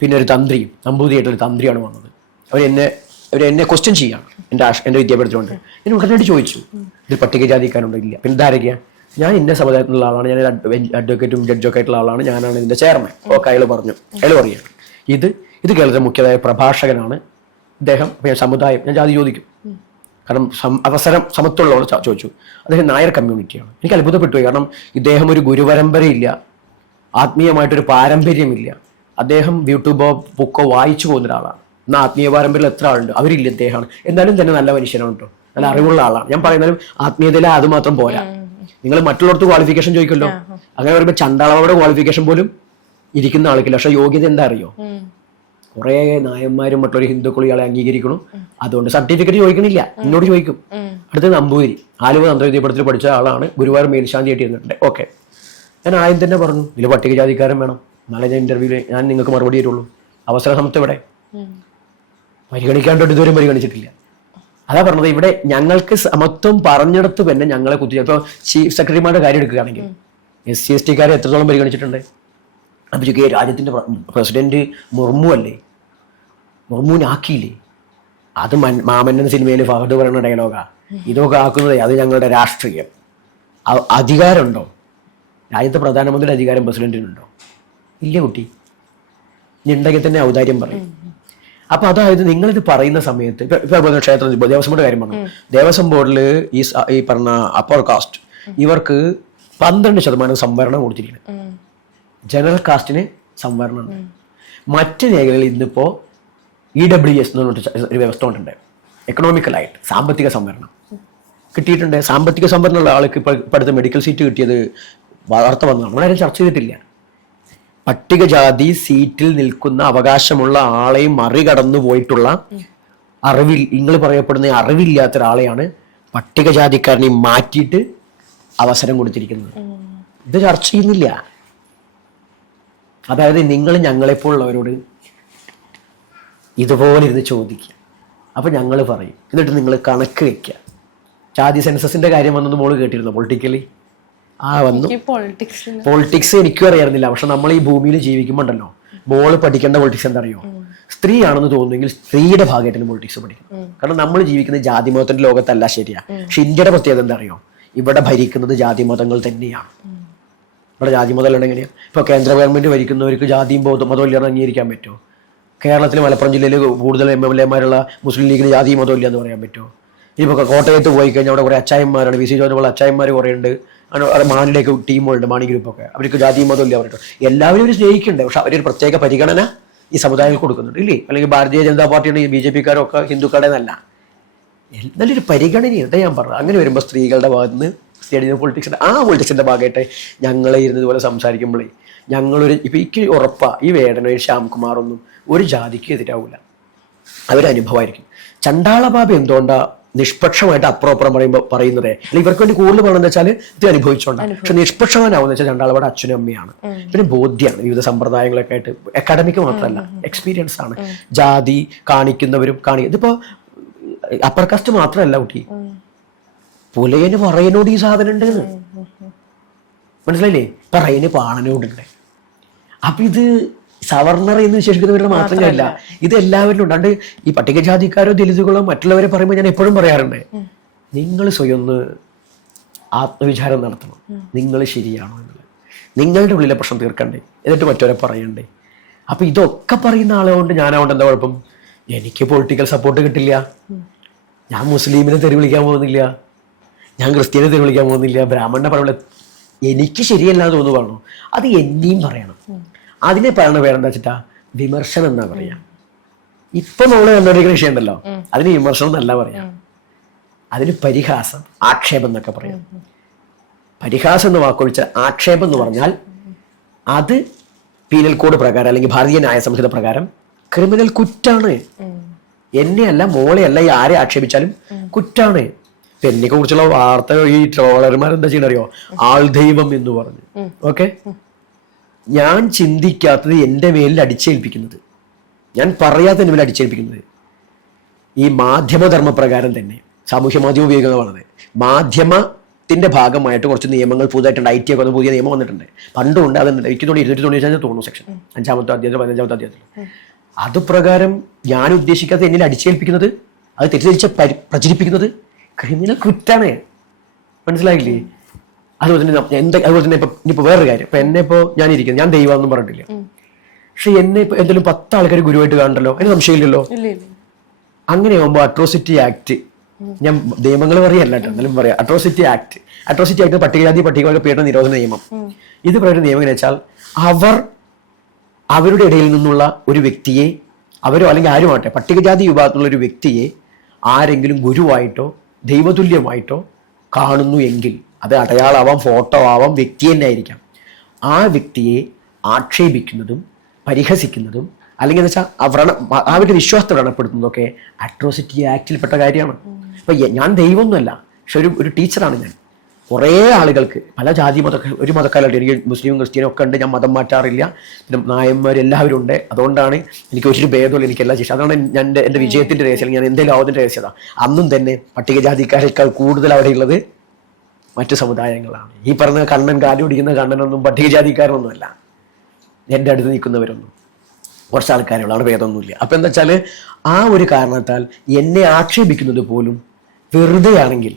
പിന്നെ ഒരു തന്ത്രിയും, നമ്പൂതിരിയായിട്ടൊരു തന്ത്രിയാണ് വന്നത്. അവരെന്നെ ക്വസ്റ്റ്യൻ ചെയ്യാണ് എൻ്റെ വിദ്യാഭ്യാസത്തിലുണ്ട്. ഞാൻ ഉടനടി ചോദിച്ചു, ഇതിൽ പട്ടികജാതിക്കാരുണ്ടോ? ഇല്ല. പിന്നെ ഇതാരൊക്കെയാണ്? ഞാൻ ഇന്ന സമുദായത്തിലുള്ള ആളാണ്, ഞാൻ അഡ്വക്കേറ്റും ജഡ്ജൊക്കെ ആയിട്ടുള്ള ആളാണ്, ഞാനാണ് ഇതിന്റെ ചെയർമാൻ. ഓക്കെ, അയാൾ പറയുകയാണ് ഇത് കേരളത്തിലെ മുഖ്യമായ പ്രഭാഷകനാണ് ഇദ്ദേഹം. സമുദായം ഞാൻ ജാതി ചോദിക്കും, കാരണം അവസരം സമത്വമുള്ളവർ ചോദിച്ചു. അദ്ദേഹം നായർ കമ്മ്യൂണിറ്റിയാണ്. എനിക്ക് അത്ഭുതപ്പെട്ടു, കാരണം ഇദ്ദേഹം ഒരു ഗുരുപരമ്പരയില്ല, ആത്മീയമായിട്ടൊരു പാരമ്പര്യമില്ല. അദ്ദേഹം യൂട്യൂബോ ബുക്കോ വായിച്ചു പോകുന്ന ഒരാളാണ്. എന്നാൽ ആത്മീയ പാരമ്പര്യത്തിൽ എത്ര ആളുണ്ട്? അവരില്ല. അദ്ദേഹമാണ് എന്നാലും തന്നെ നല്ല മനുഷ്യനാണ് കേട്ടോ, നല്ല അറിവുള്ള ആളാണ്. ഞാൻ പറയുന്നാലും ആത്മീയതയിലെ അത് മാത്രം പോരാ. നിങ്ങൾ മറ്റുള്ളവർക്ക് ക്വാളിഫിക്കേഷൻ ചോദിക്കല്ലോ, അങ്ങനെ പറയുമ്പോൾ ചണ്ടാളവരുടെ ക്വാളിഫിക്കേഷൻ പോലും ഇരിക്കുന്ന ആൾക്കില്ല. പക്ഷെ യോഗ്യത എന്താ അറിയോ? കുറെ നായന്മാരും മറ്റൊരു ഹിന്ദുക്കളും ഇയാളെ അംഗീകരിക്കണം, അതുകൊണ്ട് സർട്ടിഫിക്കറ്റ് ചോദിക്കണില്ല, എന്നോട് ചോദിക്കും. അടുത്ത നമ്പൂതിരി, ആലുവ തന്ത്രവിദ്യാപീഠത്തിൽ പഠിച്ച ആളാണ്, ഗുരുവായൂർ മേൽശാന്തിയായിട്ട് ഇരുന്നിട്ടുണ്ട്. ഓക്കെ, ഞാൻ ആദ്യം തന്നെ പറഞ്ഞു ഇതിൽ പട്ടികജാതിക്കാരൻ വേണം, നാളെ ഞാൻ ഇന്റർവ്യൂവിൽ ഞാൻ നിങ്ങൾക്ക് മറുപടി തരുള്ളൂ. അവസര സമത്വം ഇവിടെ പരിഗണിക്കാണ്ടോട്ട് ഇതുവരെ പരിഗണിച്ചിട്ടില്ല. അതാ പറഞ്ഞത്, ഇവിടെ ഞങ്ങൾക്ക് സമത്വം പറഞ്ഞെടുത്ത് തന്നെ ഞങ്ങളെ കുത്തി. ഇപ്പോൾ ചീഫ് സെക്രട്ടറിമാരുടെ കാര്യം എടുക്കുകയാണെങ്കിൽ SC/STക്കാരെ എത്രത്തോളം പരിഗണിച്ചിട്ടുണ്ട്? അപ്പൊ രാജ്യത്തിന്റെ പ്രസിഡന്റ് മുർമു അല്ലേ, മുർമുവിനാക്കിയില്ലേ? അത് മാമന്നൻ സിനിമയിൽ ഫഹദ് പറയുന്ന ഡയലോഗാ. ഇതൊക്കെ ആക്കുന്നത് അത് ഞങ്ങളുടെ രാഷ്ട്രീയം. അധികാരമുണ്ടോ? രാജ്യത്തെ പ്രധാനമന്ത്രിയുടെ അധികാരം പ്രസിഡന്റിനുണ്ടോ? ഇല്ല കുട്ടി. ഉണ്ടെങ്കിൽ തന്നെ ഔദാര്യം പറയും. അപ്പൊ അതായത് നിങ്ങളിത് പറയുന്ന സമയത്ത് ഇപ്പൊ ക്ഷേത്രത്തിൽ ദേവസ്വം ബോർഡ് കാര്യം പറഞ്ഞു. ദേവസ്വം ബോർഡിൽ ഈ പറഞ്ഞ അപ്പർ കാസ്റ്റ് ഇവർക്ക് 12% സംവരണം കൊടുത്തിരിക്കുന്നത്. ജനറൽ കാസ്റ്റിന് സംവരണമുണ്ട്. മറ്റ് മേഖലകളിൽ ഇന്നിപ്പോൾ EWS എന്ന് പറഞ്ഞിട്ട് ഒരു വ്യവസ്ഥ കൊണ്ടുണ്ട്. എക്കണോമിക്കലായിട്ട് സാമ്പത്തിക സംവരണം കിട്ടിയിട്ടുണ്ട്. സാമ്പത്തിക സംവരണമുള്ള ആൾക്ക് ഇപ്പോൾ അടുത്ത മെഡിക്കൽ സീറ്റ് കിട്ടിയത് വാർത്ത വന്നതാണ്. നമ്മളാരും ചർച്ച ചെയ്തിട്ടില്ല. പട്ടികജാതി സീറ്റിൽ നിൽക്കുന്ന അവകാശമുള്ള ആളെയും മറികടന്നു പോയിട്ടുള്ള നിങ്ങൾ പറയപ്പെടുന്ന അറിവില്ലാത്ത ഒരാളെയാണ് പട്ടികജാതിക്കാരനെ മാറ്റിയിട്ട് അവസരം കൊടുത്തിരിക്കുന്നത്. ഇത് ചർച്ച ചെയ്യുന്നില്ല. അതായത് നിങ്ങൾ ഞങ്ങളെപ്പോലുള്ളവരോട് ഇതുപോലെ ഇരുന്ന് ചോദിക്കുക, അപ്പം ഞങ്ങൾ പറയും, എന്നിട്ട് നിങ്ങൾ കണക്ക് വയ്ക്കുക. ജാതി സെൻസസിന്റെ കാര്യം വന്നത് മോള് കേട്ടിരുന്നു? പൊളിറ്റിക്കലി വന്നു. പൊളിറ്റിക്സ് എനിക്കും അറിയാറുന്നില്ല. പക്ഷെ നമ്മൾ ഈ ഭൂമിയിൽ ജീവിക്കുമ്പോൾ ഉണ്ടല്ലോ, മോള് പഠിക്കേണ്ട പൊളിറ്റിക്സ് എന്താ അറിയോ? സ്ത്രീ ആണെന്ന് തോന്നുമെങ്കിൽ സ്ത്രീയുടെ ഭാഗമായിട്ട് പൊളിറ്റിക്സ് പഠിക്കണം. കാരണം നമ്മൾ ജീവിക്കുന്ന ജാതി മതത്തിന്റെ ലോകത്തല്ല, ശരിയാ. പക്ഷെ ഇന്ത്യയുടെ പ്രത്യേകത എന്താ അറിയോ? ഇവിടെ ഭരിക്കുന്നത് ജാതി മതങ്ങൾ തന്നെയാണ്. ഇവിടെ ജാതി മതം എങ്ങനെയാ? ഇപ്പോൾ കേന്ദ്ര ഗവൺമെന്റ് ഭരിക്കുന്നവർക്ക് ജാതിയും മതവും ഇല്ലാതെ അംഗീകരിക്കാൻ പറ്റുമോ? കേരളത്തിൽ മലപ്പുറം ജില്ലയിൽ കൂടുതൽ MLA-മാരുള്ള മുസ്ലിം ലീഗിന് ജാതി മതം ഇല്ല എന്ന് പറയാൻ പറ്റുമോ? ഇപ്പോൾ കോട്ടയത്ത് പോയി കഴിഞ്ഞാൽ അവിടെ കുറേ അച്ചായന്മാരാണ്, VC ജോർജ് അച്ചായന്മാർ കുറേ ഉണ്ട്. മാണിലേക്ക് ടീമുകളുണ്ട്, മാണി ഗ്രൂപ്പൊക്കെ. അവർക്ക് ജാതി മതം ഇല്ല പറഞ്ഞിട്ട് എല്ലാവരും അവർ സ്നേഹിക്കുന്നുണ്ട്. പക്ഷെ അവരൊരു പ്രത്യേക പരിഗണന ഈ സമുദായങ്ങൾ കൊടുക്കുന്നുണ്ട്, ഇല്ലേ? അല്ലെങ്കിൽ ഭാരതീയ ജനതാ പാർട്ടിയുടെ BJP-ക്കാരും ഒക്കെ ഹിന്ദുക്കളുടെ നല്ല നല്ലൊരു പരിഗണനയുണ്ട്. ഞാൻ പറഞ്ഞു, അങ്ങനെ വരുമ്പോൾ സ്ത്രീകളുടെ ഭാഗത്ത് നിന്ന് സ്റ്റേഡിയം പൊളിറ്റിക്സിന്റെ ഭാഗമായിട്ട് ഞങ്ങളെ ഇരുന്ന് ഇതുപോലെ സംസാരിക്കുമ്പോഴേ ഞങ്ങളൊരു ഇപ്പം എനിക്ക് ഉറപ്പാ ഈ വേടനോ ശ്യാംകുമാറൊന്നും ഒരു ജാതിക്ക് എതിരാവില്ല. അവരനുഭവമായിരിക്കും. ചണ്ടാളബാബു എന്തുകൊണ്ടാ നിഷ്പക്ഷമായിട്ട് അപ്പുറം പറയുന്നത്? അല്ലെങ്കിൽ ഇവർക്ക് വേണ്ടി കൂടുതൽ വേണമെന്ന് വെച്ചാൽ ഇത് അനുഭവിച്ചോണ്ടാണ്. പക്ഷെ നിഷ്പക്ഷമാനാവുന്ന വെച്ചാൽ ചണ്ടാളബാബുടെ അച്ഛനും അമ്മയാണ്. പിന്നെ ബോധ്യമാണ് വിവിധ സമ്പ്രദായങ്ങളൊക്കെ ആയിട്ട്. അക്കാഡമിക് മാത്രമല്ല, എക്സ്പീരിയൻസ് ആണ്. ജാതി കാണിക്കുന്നവരും ഇതിപ്പോ അപ്പർ കാസ്റ്റ് മാത്രമല്ല കുട്ടി, പുലയന് പറയനോട് ഈ സാധനം ഉണ്ട്, മനസ്സിലായില്ലേ? പറയന് പാണനോടുണ്ട്. അപ്പൊ ഇത് സവർണർ എന്ന് വിശേഷിക്കുന്നവരുടെ മാത്രമല്ല, ഇത് എല്ലാവരിലും ഉണ്ട്. ഈ പട്ടികജാതിക്കാരോ ദലിതുകളോ മറ്റുള്ളവരെ പറയുമ്പോൾ ഞാൻ എപ്പോഴും പറയാറുണ്ട്, നിങ്ങൾ സ്വയം ഒന്ന് ആത്മവിചാരം നടത്തണം. നിങ്ങൾ ശരിയാണോ എന്നുള്ളത് നിങ്ങളുടെ ഉള്ളിലെ പ്രശ്നം തീർക്കണ്ടേ, എന്നിട്ട് മറ്റവരെ പറയണ്ടേ. അപ്പൊ ഇതൊക്കെ പറയുന്ന ആളുകൊണ്ട് ഞാനാവുകൊണ്ട് എന്താ കുഴപ്പം? എനിക്ക് പൊളിറ്റിക്കൽ സപ്പോർട്ട് കിട്ടില്ല, ഞാൻ മുസ്ലിമിനെ തെറി വിളിക്കാൻ പോകുന്നില്ല, ഞാൻ ക്രിസ്ത്യനെ തെറി വിളിക്കാൻ പോകുന്നില്ല, ബ്രാഹ്മണനെ പറയുമ്പോൾ എനിക്ക് ശരിയല്ല എന്ന് തോന്നുവാണോ അത് എന്നെയും പറയണം. അതിനെ പറയണ പേരെന്താ വെച്ചിട്ടാ വിമർശനം എന്നാ പറയാ. ഇപ്പൊ നമ്മള് കണ്ടുപിടിക്കുന്ന വിഷയം ഉണ്ടല്ലോ, അതിന് വിമർശനം എന്നല്ല പറയാം, അതിന് പരിഹാസം, ആക്ഷേപം എന്നൊക്കെ പറയാം. പരിഹാസം എന്ന് വാക്കൊഴിച്ച ആക്ഷേപം എന്ന് പറഞ്ഞാൽ അത് പീനൽ കോഡ് പ്രകാരം അല്ലെങ്കിൽ ഭാരതീയ ന്യായ സംഹിത പ്രകാരം ക്രിമിനൽ കുറ്റാണ്. എന്നെയല്ല മോളെയല്ല ഈ ആരെ ആക്ഷേപിച്ചാലും കുറ്റാണ്. എന്നെ കുറിച്ചുള്ള വാർത്ത ഈ ട്രോളർമാർ എന്താ ചെയ്യണറിയോ? ആൾ ദൈവം എന്ന് പറഞ്ഞു. ഓക്കെ, ഞാൻ ചിന്തിക്കാത്തത് എൻ്റെ മേലിൽ അടിച്ചേൽപ്പിക്കുന്നത്, ഞാൻ പറയാത്ത എൻ്റെ മേലിൽ അടിച്ചേൽപ്പിക്കുന്നത് ഈ മാധ്യമധർമ്മപ്രകാരം തന്നെ സാമൂഹ്യ മാധ്യമം ഉപയോഗിക്കുന്നതാണ്. മാധ്യമത്തിന്റെ ഭാഗമായിട്ട് കുറച്ച് നിയമങ്ങൾ പുതുതായിട്ടുണ്ട്. IT ഒക്കെ പുതിയ നിയമം വന്നിട്ടുണ്ട്. പണ്ടുണ്ട്, അതുണ്ട്. എനിക്ക് തോന്നുന്നു 295 തോന്നുന്നു, സെക്ഷൻ 5-ാമത്തെ അധ്യായത്തിൽ 15-ാമത്തെ അധ്യായത്തിൽ. അത് പ്രകാരം ഞാൻ ഉദ്ദേശിക്കാത്ത എന്നിൽ അടിച്ചേൽപ്പിക്കുന്നത്, അത് തെറ്റിദ്ധരിച്ച് പ്രചരിപ്പിക്കുന്നത് ക്രിമിനൽ കുറ്റാണ്. മനസ്സിലായില്ലേ? അതുപോലെ തന്നെ ഇപ്പൊ വേറൊരു കാര്യം, ഇപ്പൊ എന്നെ ഇപ്പോ ഞാനിരിക്കുന്നത്, ഞാൻ ദൈവമൊന്നും പറഞ്ഞിട്ടില്ല, പക്ഷെ എന്നെ ഇപ്പൊ എന്തെങ്കിലും 10 ആൾക്കാർ ഗുരുവായിട്ട് കാണണ്ടല്ലോ, അതിന് സംശയമില്ലല്ലോ. അങ്ങനെ ആകുമ്പോൾ അട്രോസിറ്റി ആക്ട്, ഞാൻ നിയമങ്ങൾ പറയല്ല കേട്ടോ, എന്നാലും പറയാം, അട്രോസിറ്റി ആക്ട് പട്ടികജാതി പട്ടികവർഗ പീഡന നിരോധന നിയമം. ഇത് പറയുന്ന നിയമം എന്ന് വെച്ചാൽ അവരുടെ ഇടയിൽ നിന്നുള്ള ഒരു വ്യക്തിയെ, അവരോ അല്ലെങ്കിൽ ആരുമാട്ടെ, പട്ടികജാതി വിഭാഗത്തിലുള്ള ഒരു വ്യക്തിയെ ആരെങ്കിലും ഗുരുവായിട്ടോ ദൈവതുല്യമായിട്ടോ കാണുന്നു എങ്കിൽ, അത് അടയാളാവാം, ഫോട്ടോ ആവാം, വ്യക്തി തന്നെ ആയിരിക്കാം, ആ വ്യക്തിയെ ആക്ഷേപിക്കുന്നതും പരിഹസിക്കുന്നതും അല്ലെങ്കിൽ എന്ന് വെച്ചാൽ അവരുടെ വിശ്വാസത്തെ വ്രണപ്പെടുത്തുന്നതൊക്കെ അട്രോസിറ്റി ആക്ടിൽപ്പെട്ട കാര്യമാണ്. അപ്പൊ ഞാൻ ദൈവമൊന്നുമല്ല, പക്ഷെ ഒരു ടീച്ചറാണ് ഞാൻ. കുറേ ആളുകൾക്ക് പല ജാതി ഒരു മതക്കാരുണ്ട്, എനിക്ക് മുസ്ലിം ക്രിസ്ത്യനും ഒക്കെ ഉണ്ട്, ഞാൻ മതം മാറ്റാറില്ല, പിന്നെ നായന്മാർ എല്ലാവരും ഉണ്ട്. അതുകൊണ്ടാണ് എനിക്ക് ഒരു ഭേദമില്ല, എനിക്ക് എല്ലാ ശിക്ഷ. അതാണ് എൻ്റെ വിജയത്തിന്റെ രഹസ്യം, അല്ലെങ്കിൽ ഞാൻ എന്തെങ്കിലും ആവുന്നതിന്റെ രഹസ്യത. അന്നും തന്നെ പട്ടികജാതിക്കാരേക്കാൾ കൂടുതൽ അവിടെ ഉള്ളത് മറ്റു സമുദായങ്ങളാണ്. ഈ പറഞ്ഞ കണ്ണൻ, കാലു പിടിക്കുന്ന കണ്ണനൊന്നും പട്ടികജാതിക്കാരനൊന്നുമല്ല, എൻ്റെ അടുത്ത് നിൽക്കുന്നവരൊന്നും കുറച്ച് ആൾക്കാരുള്ള, അവിടെ ഭേദമൊന്നുമില്ല. അപ്പൊ എന്താ വെച്ചാൽ ആ ഒരു കാരണത്താൽ എന്നെ ആക്ഷേപിക്കുന്നത് പോലും വെറുതെ ആണെങ്കിൽ,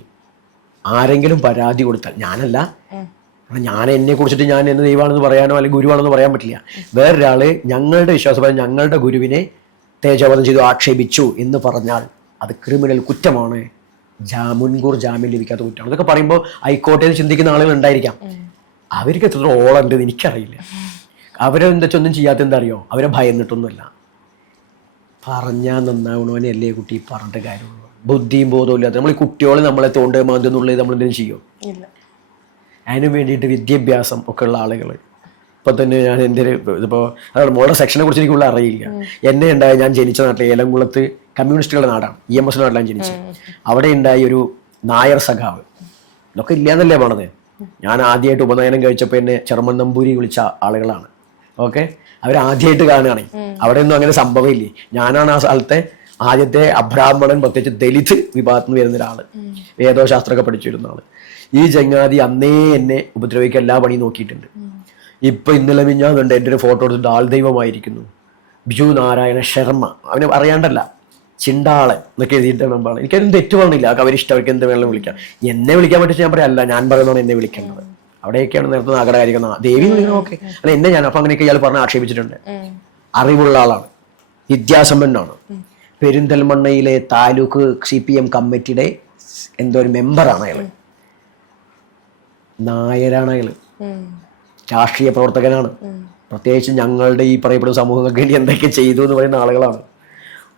ആരെങ്കിലും പരാതി കൊടുത്താൽ, ഞാനല്ല, ഞാൻ എന്നെ കുറിച്ചിട്ട് ഞാൻ എന്നെ ദൈവമാണെന്ന് പറയാനോ അല്ലെങ്കിൽ ഗുരുവാണെന്ന് പറയാൻ പറ്റില്ല. വേറൊരാള് ഞങ്ങളുടെ വിശ്വാസപ്രകാരം ഞങ്ങളുടെ ഗുരുവിനെ തേജോവധം ചെയ്തു ആക്ഷേപിച്ചു എന്ന് പറഞ്ഞാൽ അത് ക്രിമിനൽ കുറ്റമാണ്. മുൻകൂർ ജാമ്യം ലഭിക്കാത്ത കുറ്റമാണ്. ഇതൊക്കെ പറയുമ്പോൾ ഹൈക്കോടതിയിൽ ചിന്തിക്കുന്ന ആളുകൾ ഉണ്ടായിരിക്കാം. അവർക്ക് എത്ര ഓളുണ്ട് എനിക്കറിയില്ല. അവരെന്താ ഒന്നും ചെയ്യാത്ത എന്താ അറിയോ, അവരെ ഭയന്നിട്ടൊന്നുമല്ല. പറഞ്ഞാൽ നന്നാവണവനെ അല്ലേ കുട്ടി പറഞ്ഞിട്ട് കാര്യമുള്ളൂ. ബുദ്ധിയും ബോധവും ഇല്ലാത്ത നമ്മൾ ഈ കുട്ടികളെ നമ്മളെ തോണ്ട് മാന്തെന്നുള്ളത് നമ്മൾ എന്തെങ്കിലും ചെയ്യും. അതിനു വേണ്ടിയിട്ട് വിദ്യാഭ്യാസം ഒക്കെ ഉള്ള ആളുകൾ ഇപ്പം തന്നെ ഞാൻ എൻ്റെ ഇതിപ്പോൾ അതാണ് മോളുടെ സെക്ഷനെ കുറിച്ച് എനിക്കുള്ള അറിയില്ല. എന്നെ ഉണ്ടായ ഞാൻ ജനിച്ച നാട്ടിൽ ഏലംകുളത്ത് കമ്മ്യൂണിസ്റ്റുകളുടെ നാടാണ്, EMS നാട്ടിലാണ് ജനിച്ചത്. അവിടെ ഉണ്ടായി ഒരു നായർ സഖാവ്. ഇതൊക്കെ ഇല്ലാന്നല്ലേ പറഞ്ഞത്. ഞാൻ ആദ്യമായിട്ട് ഉപനയനം കഴിച്ചപ്പോൾ എന്നെ ചെറുമൻ നമ്പൂരി വിളിച്ച ആളുകളാണ്. ഓക്കെ, അവരാദ്യമായിട്ട് കാണുകയാണ്. അവിടെ ഒന്നും അങ്ങനെ സംഭവമില്ലേ. ഞാനാണ് ആ സ്ഥലത്തെ ആദ്യത്തെ അബ്രാഹ്മണൻ, പ്രത്യേകിച്ച് ദലിത് വിഭാഗത്തിൽ നിന്ന് വരുന്ന ഒരാള്, വേദോശാസ്ത്രമൊക്കെ പഠിച്ചിരുന്ന ആള്. ഈ ചങ്ങാതി അന്നേ എന്നെ ഉപദ്രവിക്കാൻ എല്ലാ പണിയും നോക്കിയിട്ടുണ്ട്. ഇപ്പൊ ഇന്നലെ മിഞ്ഞാന്നുണ്ട് എൻ്റെ ഒരു ഫോട്ടോ എടുത്തിട്ട് ആൾ ദൈവമായിരിക്കുന്നു ബിജു നാരായണ ശർമ്മ, അവന് അറിയാണ്ടല്ല ചിണ്ടാളൻ എന്നൊക്കെ എഴുതിയിട്ട് നമ്പാണ്. എനിക്കതിന് തെറ്റ് പറഞ്ഞില്ല. അവരിഷ്ടം, അവർക്ക് എന്ത് വേണമെങ്കിലും വിളിക്കാം. എന്നെ വിളിക്കാൻ പറ്റിച്ച് ഞാൻ പറയാം, അല്ല ഞാൻ പറയുന്നതാണ് എന്നെ വിളിക്കേണ്ടത്. അവിടെയൊക്കെയാണ് നേരത്തെ നാഗരായിരിക്കുന്ന ദേവി വിളിക്കണം. ഓക്കെ, അല്ല എന്നെ ഞാൻ അപ്പം അങ്ങനെയൊക്കെ ഇയാൾ പറഞ്ഞ് ആക്ഷേപിച്ചിട്ടുണ്ട്. അറിവുള്ള ആളാണ്, വിദ്യാസമ്പന്നാണ്. പെരിന്തൽമണ്ണയിലെ താലൂക്ക് CPM കമ്മിറ്റിയുടെ എന്തോ ഒരു മെമ്പറാണ് അയാൾ. നായരാണ് അയാൾ, രാഷ്ട്രീയ പ്രവർത്തകനാണ്. പ്രത്യേകിച്ച് ഞങ്ങളുടെ ഈ പറയപ്പെടുന്ന സമൂഹങ്ങൾക്ക് വേണ്ടി എന്തൊക്കെ ചെയ്തു എന്ന് പറയുന്ന ആളുകളാണ്.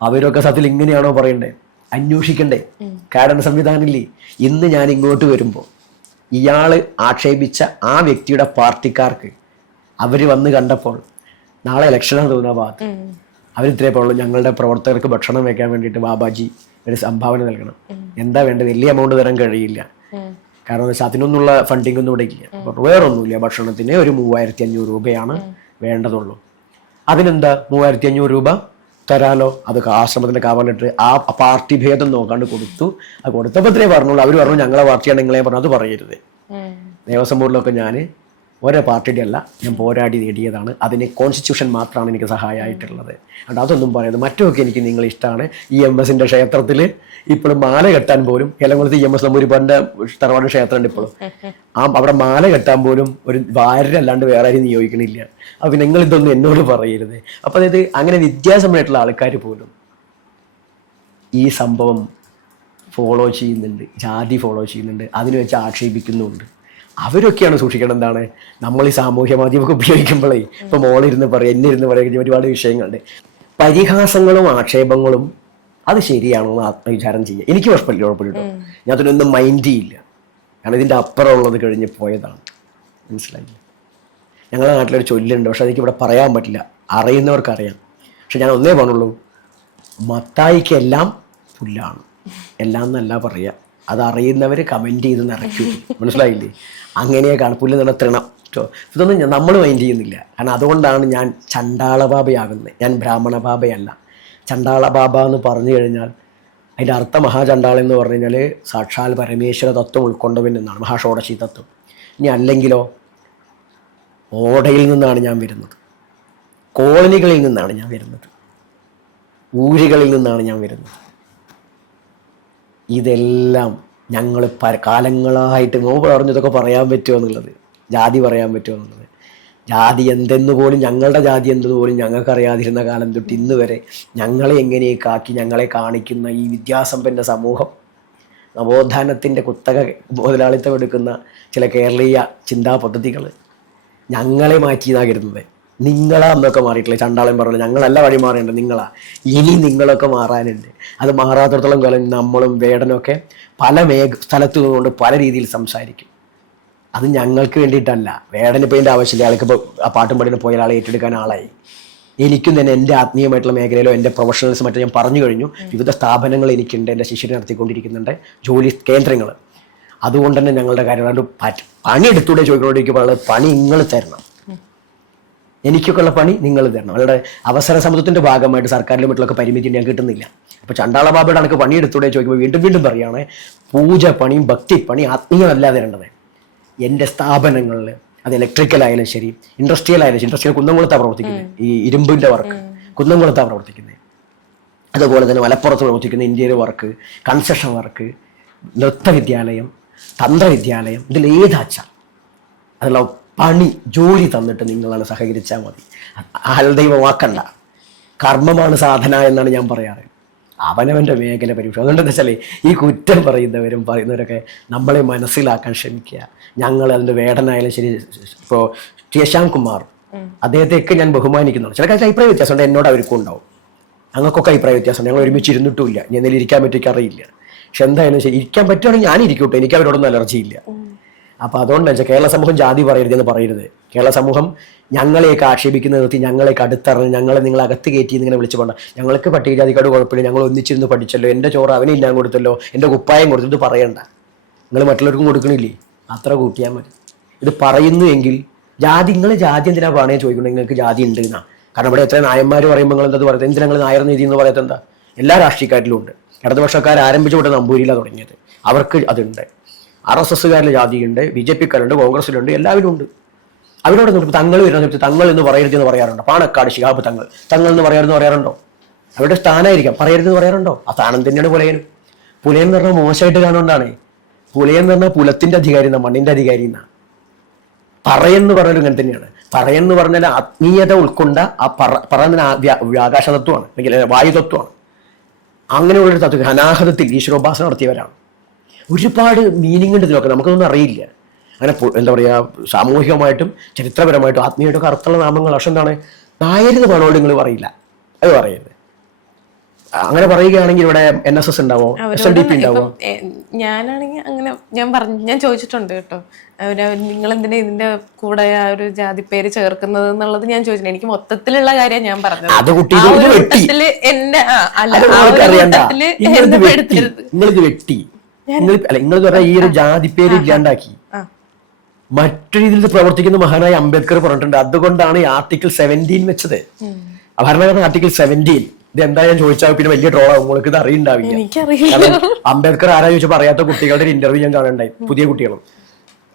അവരൊക്കെ സത്യത്തിൽ ഇങ്ങനെയാണോ പറയണ്ടേ? അന്വേഷിക്കണ്ടേ? കാരണം സംവിധാനമില്ലേ. ഇന്ന് ഞാൻ ഇങ്ങോട്ട് വരുമ്പോൾ ഇയാള് ആക്ഷേപിച്ച ആ വ്യക്തിയുടെ പാർട്ടിക്കാർക്ക് അവര് വന്ന് കണ്ടപ്പോൾ നാളെ ഇലക്ഷനാണ് തോന്നുന്ന ഭാഗത്ത് അവരിത്രേ പറയുള്ളൂ, ഞങ്ങളുടെ പ്രവർത്തകർക്ക് ഭക്ഷണം വെക്കാൻ വേണ്ടിയിട്ട് ബാബാജി ഒരു സംഭാവന നൽകണം. എന്താ വേണ്ടത്? വലിയ എമൗണ്ട് തരാൻ കഴിയില്ല. കാരണം അതിനൊന്നുള്ള ഫണ്ടിങ് ഒന്നും ഇവിടെ ഇല്ല. വേറൊന്നുമില്ല, ഭക്ഷണത്തിന് ഒരു 3500 രൂപയാണ് വേണ്ടതുള്ളൂ. അതിനെന്താ 3500 രൂപ തരാലോ, അത് ആശ്രമത്തിന്റെ കാവലിട്ട് ആ പാർട്ടി ഭേദം നോക്കാണ്ട് കൊടുത്തു. അത് കൊടുത്തപ്പോൾ ഇത്രേ പറഞ്ഞുള്ളൂ. അവർ പറഞ്ഞു ഞങ്ങളെ പാർട്ടിയാണ്, നിങ്ങളെ പറഞ്ഞു. അത് പറയരുത്. ദേവസ്വം ബോർഡിലൊക്കെ ഞാൻ ഓരോ പാർട്ടിയുടെ അല്ല, ഞാൻ പോരാടി നേടിയതാണ്. അതിന് കോൺസ്റ്റിറ്റ്യൂഷൻ മാത്രമാണ് എനിക്ക് സഹായമായിട്ടുള്ളത്. അതുകൊണ്ട് അതൊന്നും പറയുന്നത്. മറ്റുമൊക്കെ എനിക്ക് നിങ്ങൾ ഇഷ്ടമാണ്. EMSന്റെ ക്ഷേത്രത്തിൽ ഇപ്പോഴും മാല കെട്ടാൻ പോലും, ഏലംകുളത്ത് EMS നമ്പൂരിപ്പാടിന്റെ തറവാട് ക്ഷേത്രമുണ്ട് ഇപ്പോഴും. അവിടെ മാല കെട്ടാൻ പോലും ഒരു ഭാര്യരല്ലാണ്ട് വേറെ ആരും നിയോഗിക്കണില്ല. അപ്പം നിങ്ങൾ ഇതൊന്നും എന്നോട് പറയരുത്. അപ്പം അതായത് അങ്ങനെ വിദ്യാസമ്പന്നമായിട്ടുള്ള ആൾക്കാർ പോലും ഈ സംഭവം ഫോളോ ചെയ്യുന്നുണ്ട്, ജാതി ഫോളോ ചെയ്യുന്നുണ്ട്, അതിന് വെച്ച് ആക്ഷേപിക്കുന്നുണ്ട്. അവരൊക്കെയാണ് സൂക്ഷിക്കണം. എന്താണ് നമ്മൾ ഈ സാമൂഹ്യ മാധ്യമമൊക്കെ ഉപയോഗിക്കുമ്പോഴേ, ഇപ്പൊ മോളിരുന്ന് പറയും, എന്നെ ഇരുന്ന് പറയുക, ഒരുപാട് വിഷയങ്ങളുണ്ട്. പരിഹാസങ്ങളും ആക്ഷേപങ്ങളും അത് ശരിയാണോ എന്ന് ആത്മവിചാരം ചെയ്യുക. എനിക്ക് കുഴപ്പമില്ല. ഞാൻ അതിനൊന്നും മൈൻഡ് ചെയ്യില്ല. കാരണം ഇതിൻ്റെ അപ്പുറമുള്ളത് കഴിഞ്ഞ് പോയതാണ്. മനസ്സിലായില്ല. ഞങ്ങളുടെ നാട്ടിലൊരു ചൊല്ലുണ്ട്, പക്ഷെ അതെനിക്ക് ഇവിടെ പറയാൻ പറ്റില്ല. അറിയുന്നവർക്കറിയാം. പക്ഷെ ഞാൻ ഒന്നേ പറഞ്ഞുള്ളൂ, മത്തായിക്കെല്ലാം പുല്ലാണ്. എല്ലാം എന്നല്ല പറയുക, അത് അറിയുന്നവർ കമൻറ്റ് ചെയ്ത് നിറയ്ക്കൂ. മനസ്സിലായില്ലേ? അങ്ങനെയൊക്കെയാണ്. പുല്ല് നിന്ന തൃണം. ഇതൊന്നും നമ്മൾ മൈൻഡ് ചെയ്യുന്നില്ല. കാരണം അതുകൊണ്ടാണ് ഞാൻ ചണ്ടാള ബാബയാകുന്നത്. ഞാൻ ബ്രാഹ്മണ ബാബയല്ല. ചണ്ടാള ബാബ എന്ന് പറഞ്ഞു കഴിഞ്ഞാൽ അതിൻ്റെ അർത്ഥം മഹാചണ്ടാളൻ എന്ന് പറഞ്ഞു കഴിഞ്ഞാൽ സാക്ഷാൽ പരമേശ്വര തത്വം ഉൾക്കൊണ്ടവൻ എന്നാണ്, മഹാഷോഡശി തത്വം. ഇനി അല്ലെങ്കിലോ ഓടയിൽ നിന്നാണ് ഞാൻ വരുന്നത്, കോളനികളിൽ നിന്നാണ് ഞാൻ വരുന്നത്, ഊരുകളിൽ നിന്നാണ് ഞാൻ വരുന്നത്. ഇതെല്ലാം ഞങ്ങൾ കാലങ്ങളായിട്ട് നോമ്പ് പറഞ്ഞതൊക്കെ പറയാൻ പറ്റുമോ എന്നുള്ളത്, ജാതി പറയാൻ പറ്റുമോ എന്നുള്ളത്, ജാതി എന്തെന്ന് പോലും, ഞങ്ങളുടെ ജാതി എന്തെന്ന് പോലും ഞങ്ങൾക്കറിയാതിരുന്ന കാലം തൊട്ട് ഇന്ന് വരെ ഞങ്ങളെ എങ്ങനെയൊക്കെ ആക്കി ഞങ്ങളെ കാണിക്കുന്ന ഈ വിദ്യാസമ്പന്ന സമൂഹം, നവോത്ഥാനത്തിൻ്റെ കുത്തക മുതലാളിത്തം എടുക്കുന്ന ചില കേരളീയ ചിന്താ പദ്ധതികൾ ഞങ്ങളെ മാറ്റിയതാകരുന്നത്. നിങ്ങളാ എന്നൊക്കെ മാറിയിട്ടില്ല. ചണ്ടാളൻ പറഞ്ഞു ഞങ്ങളല്ല വഴി മാറേണ്ടത്, നിങ്ങളാ. ഇനി നിങ്ങളൊക്കെ മാറാനുണ്ട്. അത് മാറാത്തിടത്തോളം കാലം നമ്മളും വേടനൊക്കെ പല സ്ഥലത്തു നിന്നുകൊണ്ട് പല രീതിയിൽ സംസാരിക്കും. അത് ഞങ്ങൾക്ക് വേണ്ടിയിട്ടല്ല. വേടനിപ്പോൾ ഇതിൻ്റെ ആവശ്യമില്ല. അയാൾക്കിപ്പോൾ ആ പാട്ടും പാടിന് പോയ ആളെ ഏറ്റെടുക്കാൻ ആളായി. എനിക്കും തന്നെ എൻ്റെ ആത്മീയമായിട്ടുള്ള മേഖലയിലോ എൻ്റെ പ്രൊഫഷണൽസ് മറ്റോ ഞാൻ പറഞ്ഞു കഴിഞ്ഞു. വിവിധ സ്ഥാപനങ്ങൾ എനിക്കുണ്ട്, എൻ്റെ ശിഷ്യരെ നടത്തിക്കൊണ്ടിരിക്കുന്നുണ്ട്, ജോലി കേന്ദ്രങ്ങൾ. അതുകൊണ്ട് തന്നെ ഞങ്ങളുടെ കാര്യം പണി എടുത്തൂടെ ചോദിക്കുന്നോണ്ടിരിക്കുമ്പോൾ പണി നിങ്ങൾ തരണം, എനിക്കൊക്കെ ഉള്ള പണി നിങ്ങൾ തരണം. അവരുടെ അവസര സമുദ്രത്തിൻ്റെ ഭാഗമായിട്ട് സർക്കാരിലും മറ്റുള്ളൊക്കെ പരിമിതി ഞാൻ കിട്ടുന്നില്ല. അപ്പോൾ ചണ്ടാള ബാബയുടെ കണക്ക് പണി എടുത്തൂടെ ചോദിക്കുമ്പോൾ വീണ്ടും വീണ്ടും പറയുകയാണ്, പൂജ പണിയും ഭക്തിപ്പണി ആത്മീയമല്ലാതെ തരേണ്ടത്. എൻ്റെ സ്ഥാപനങ്ങളിൽ അത് ഇലക്ട്രിക്കലായാലും ശരി, ഇൻഡസ്ട്രിയൽ ആയാലും ശരി, ഇൻഡസ്ട്രിയൽ കുന്നംകുളത്താണ് പ്രവർത്തിക്കുന്നത്, ഈ ഇരുമ്പിൻ്റെ വർക്ക് കുന്നംകുളത്താണ് പ്രവർത്തിക്കുന്നത്. അതുപോലെ തന്നെ മലപ്പുറത്ത് പ്രവർത്തിക്കുന്ന ഇന്ത്യയിൽ വർക്ക്, കൺസ്ട്രക്ഷൻ വർക്ക്, നൃത്തവിദ്യാലയം, തന്ത്രവിദ്യാലയം, ഇതിലേതാച്ച അതുള്ള പണി ജോലി തന്നിട്ട് നിങ്ങളാണ് സഹകരിച്ചാൽ മതി. ആൽദൈവമാക്കണ്ട. കർമ്മമാണ് സാധന എന്നാണ് ഞാൻ പറയാറ്. അവനവൻ്റെ മേഖല പരീക്ഷ. അതുകൊണ്ടെന്ന് വെച്ചാൽ ഈ കുറ്റം പറയുന്നവരൊക്കെ നമ്മളെ മനസ്സിലാക്കാൻ ശ്രമിക്കുക. ഞങ്ങൾ അതിൻ്റെ വേടനായാലും ശരി, ഇപ്പോൾ ശശാങ്ക് കുമാർ, അദ്ദേഹത്തെയൊക്കെ ഞാൻ ബഹുമാനിക്കുന്നുണ്ട്. ചില കാര്യത്തിൽ അഭിപ്രായ വ്യത്യാസമുണ്ട്, എന്നോട് അവർക്കും ഉണ്ടാവും. ഞങ്ങൾക്കൊക്കെ അഭിപ്രായ വ്യത്യാസമുണ്ട്. ഞങ്ങൾ ഒരുമിച്ച് ഇരുന്നിട്ടുമില്ല. ഞാൻ എന്തെങ്കിലും ഇരിക്കാൻ പറ്റുമെങ്കിൽ അറിയില്ല. പക്ഷെ എന്തായാലും ശരി, ഇരിക്കാൻ പറ്റുവാണെങ്കിൽ ഞാൻ ഇരിക്കൂട്ടെ, എനിക്ക് അവരോടൊന്നും അലർജി ഇല്ല. അപ്പോൾ അതുകൊണ്ടാണ് വെച്ചാൽ കേരള സമൂഹം ജാതി പറയരുതെന്ന് പറയരുത്. കേരള സമൂഹം ഞങ്ങളെയൊക്കെ ആക്ഷേപിക്കുന്ന നിർത്തി, ഞങ്ങളെയൊക്കെ അടുത്തറിഞ്ഞ് ഞങ്ങളെ നിങ്ങൾ അകത്ത് കയറ്റി ഇങ്ങനെ വിളിച്ചു പോകണ്ട. ഞങ്ങൾക്ക് പട്ടികജാതിക്കാട് കുഴപ്പമില്ല, ഞങ്ങൾ ഒന്നിച്ചിരുന്ന് പഠിച്ചല്ലോ, എൻ്റെ ചോറ് അവനെ ഇല്ലാൻ കൊടുത്തല്ലോ, എൻ്റെ കുപ്പായം കൊടുത്തിട്ട് പറയണ്ട. നിങ്ങൾ മറ്റുള്ളവർക്കും കൊടുക്കണില്ലേ, അത്ര കൂട്ടിയാൽ മതി. ഇത് പറയുന്നു എങ്കിൽ ജാതി, നിങ്ങൾ ജാതി എന്തിനാ പറയണേ ചോദിക്കണം. നിങ്ങൾക്ക് ജാതി ഉണ്ട് എന്നാ. കാരണം ഇവിടെ എത്ര നായന്മാർ പറയുമ്പോൾ നിങ്ങൾ എന്താ പറയുന്നത്, എന്തിനാ നിങ്ങൾ നായർ നീതി എന്ന് പറയുന്നത്? എന്താ, എല്ലാ രാഷ്ട്രീയക്കാരിലും ഉണ്ട്. ഇടതുപക്ഷക്കാർ ആരംഭിച്ചു കൊണ്ട് നമ്പൂരിയിലാണ് തുടങ്ങിയത്, അവർക്ക് അതുണ്ട്. RSSകാരിൽ ജാതിയുണ്ട്, BJPക്കാരുണ്ട്, കോൺഗ്രസിലുണ്ട്, എല്ലാവരും ഉണ്ട്. അവരോട് തങ്ങൾ വരുന്ന തങ്ങൾ എന്ന് പറയരുതെന്ന് പറയാറുണ്ടോ? പാണക്കാട് ശിഹാബ് തങ്ങൾ എന്ന് പറയാറുണ്ടോ? അവരുടെ സ്ഥാനമായിരിക്കാം, പറയരുതെന്ന് പറയാറുണ്ടോ? ആ സ്ഥാനം തന്നെയാണ് പുലയൻ. പുലയൻ എന്ന് പറഞ്ഞാൽ മോശമായിട്ട് കാണുകൊണ്ടാണ്. പുലയൻ എന്ന് പറഞ്ഞാൽ പുലത്തിന്റെ അധികാരി എന്നാ, മണ്ണിന്റെ അധികാരി എന്നാ. പറയെന്ന് പറഞ്ഞാലും ഇങ്ങനെ തന്നെയാണ്. പറയെന്ന് പറഞ്ഞാൽ ആത്മീയത ഉൾക്കൊണ്ട ആ പറയുന്ന ആകാശതത്വമാണ്, അല്ലെങ്കിൽ വായുതത്വമാണ്. അങ്ങനെയുള്ളൊരു തത്വം അനാഹതത്തിൽ ഈശ്വരോപാസന നടത്തിയവരാണ്. ഒരുപാട് മീനിങ് ഉണ്ട് ഇതിലൊക്കെ, നമുക്കൊന്നും അറിയില്ല. അങ്ങനെ എന്താ പറയുക, സാമൂഹികമായിട്ടും ചരിത്രപരമായിട്ടും ആത്മീയമായിട്ടൊക്കെ അർത്ഥമുള്ള നാമങ്ങൾ. പക്ഷെ എന്താണ്, നായരെന്ന് പറഞ്ഞോണ്ട് നിങ്ങൾ പറയില്ല, അത് പറയരുത്. അങ്ങനെ പറയുകയാണെങ്കിൽ ഇവിടെ NSS ഉണ്ടാവോ, SNDP ഉണ്ടാവോ? ഞാനാണെങ്കിൽ അങ്ങനെ ഞാൻ ചോദിച്ചിട്ടുണ്ട് കേട്ടോ, നിങ്ങൾ എന്തിനാ ഇതിന്റെ കൂടെ ആ ഒരു ജാതി പേര് ചേർക്കുന്നത് എന്നുള്ളത് ഞാൻ ചോദിച്ചിട്ടുണ്ട്. എനിക്ക് മൊത്തത്തിലുള്ള കാര്യം ഞാൻ പറഞ്ഞത്. നിങ്ങളിത് പറഞ്ഞാൽ ഈ ഒരു ജാതി പേര് ഇല്ലാണ്ടാക്കി മറ്റൊരു രീതിയിൽ പ്രവർത്തിക്കുന്ന മഹാനായ അംബേദ്കർ പറഞ്ഞിട്ടുണ്ട്. അതുകൊണ്ടാണ് ഈ ആർട്ടിക്കിൾ 17 വെച്ചത്. ഭരണഘടന ആർട്ടിക്കിൾ 17. ഇത് എന്താ ഞാൻ ചോദിച്ചാൽ പിന്നെ വലിയ ട്രോളാവും, നിങ്ങൾക്ക് ഇത് അറിയുണ്ടാവില്ല. അംബേദ്കർ ആരാ ചോദിച്ചപ്പോൾ അറിയാത്ത കുട്ടികളുടെ ഒരു ഇന്റർവ്യൂ ഞാൻ കാണുന്നുണ്ടായി, പുതിയ കുട്ടികളും.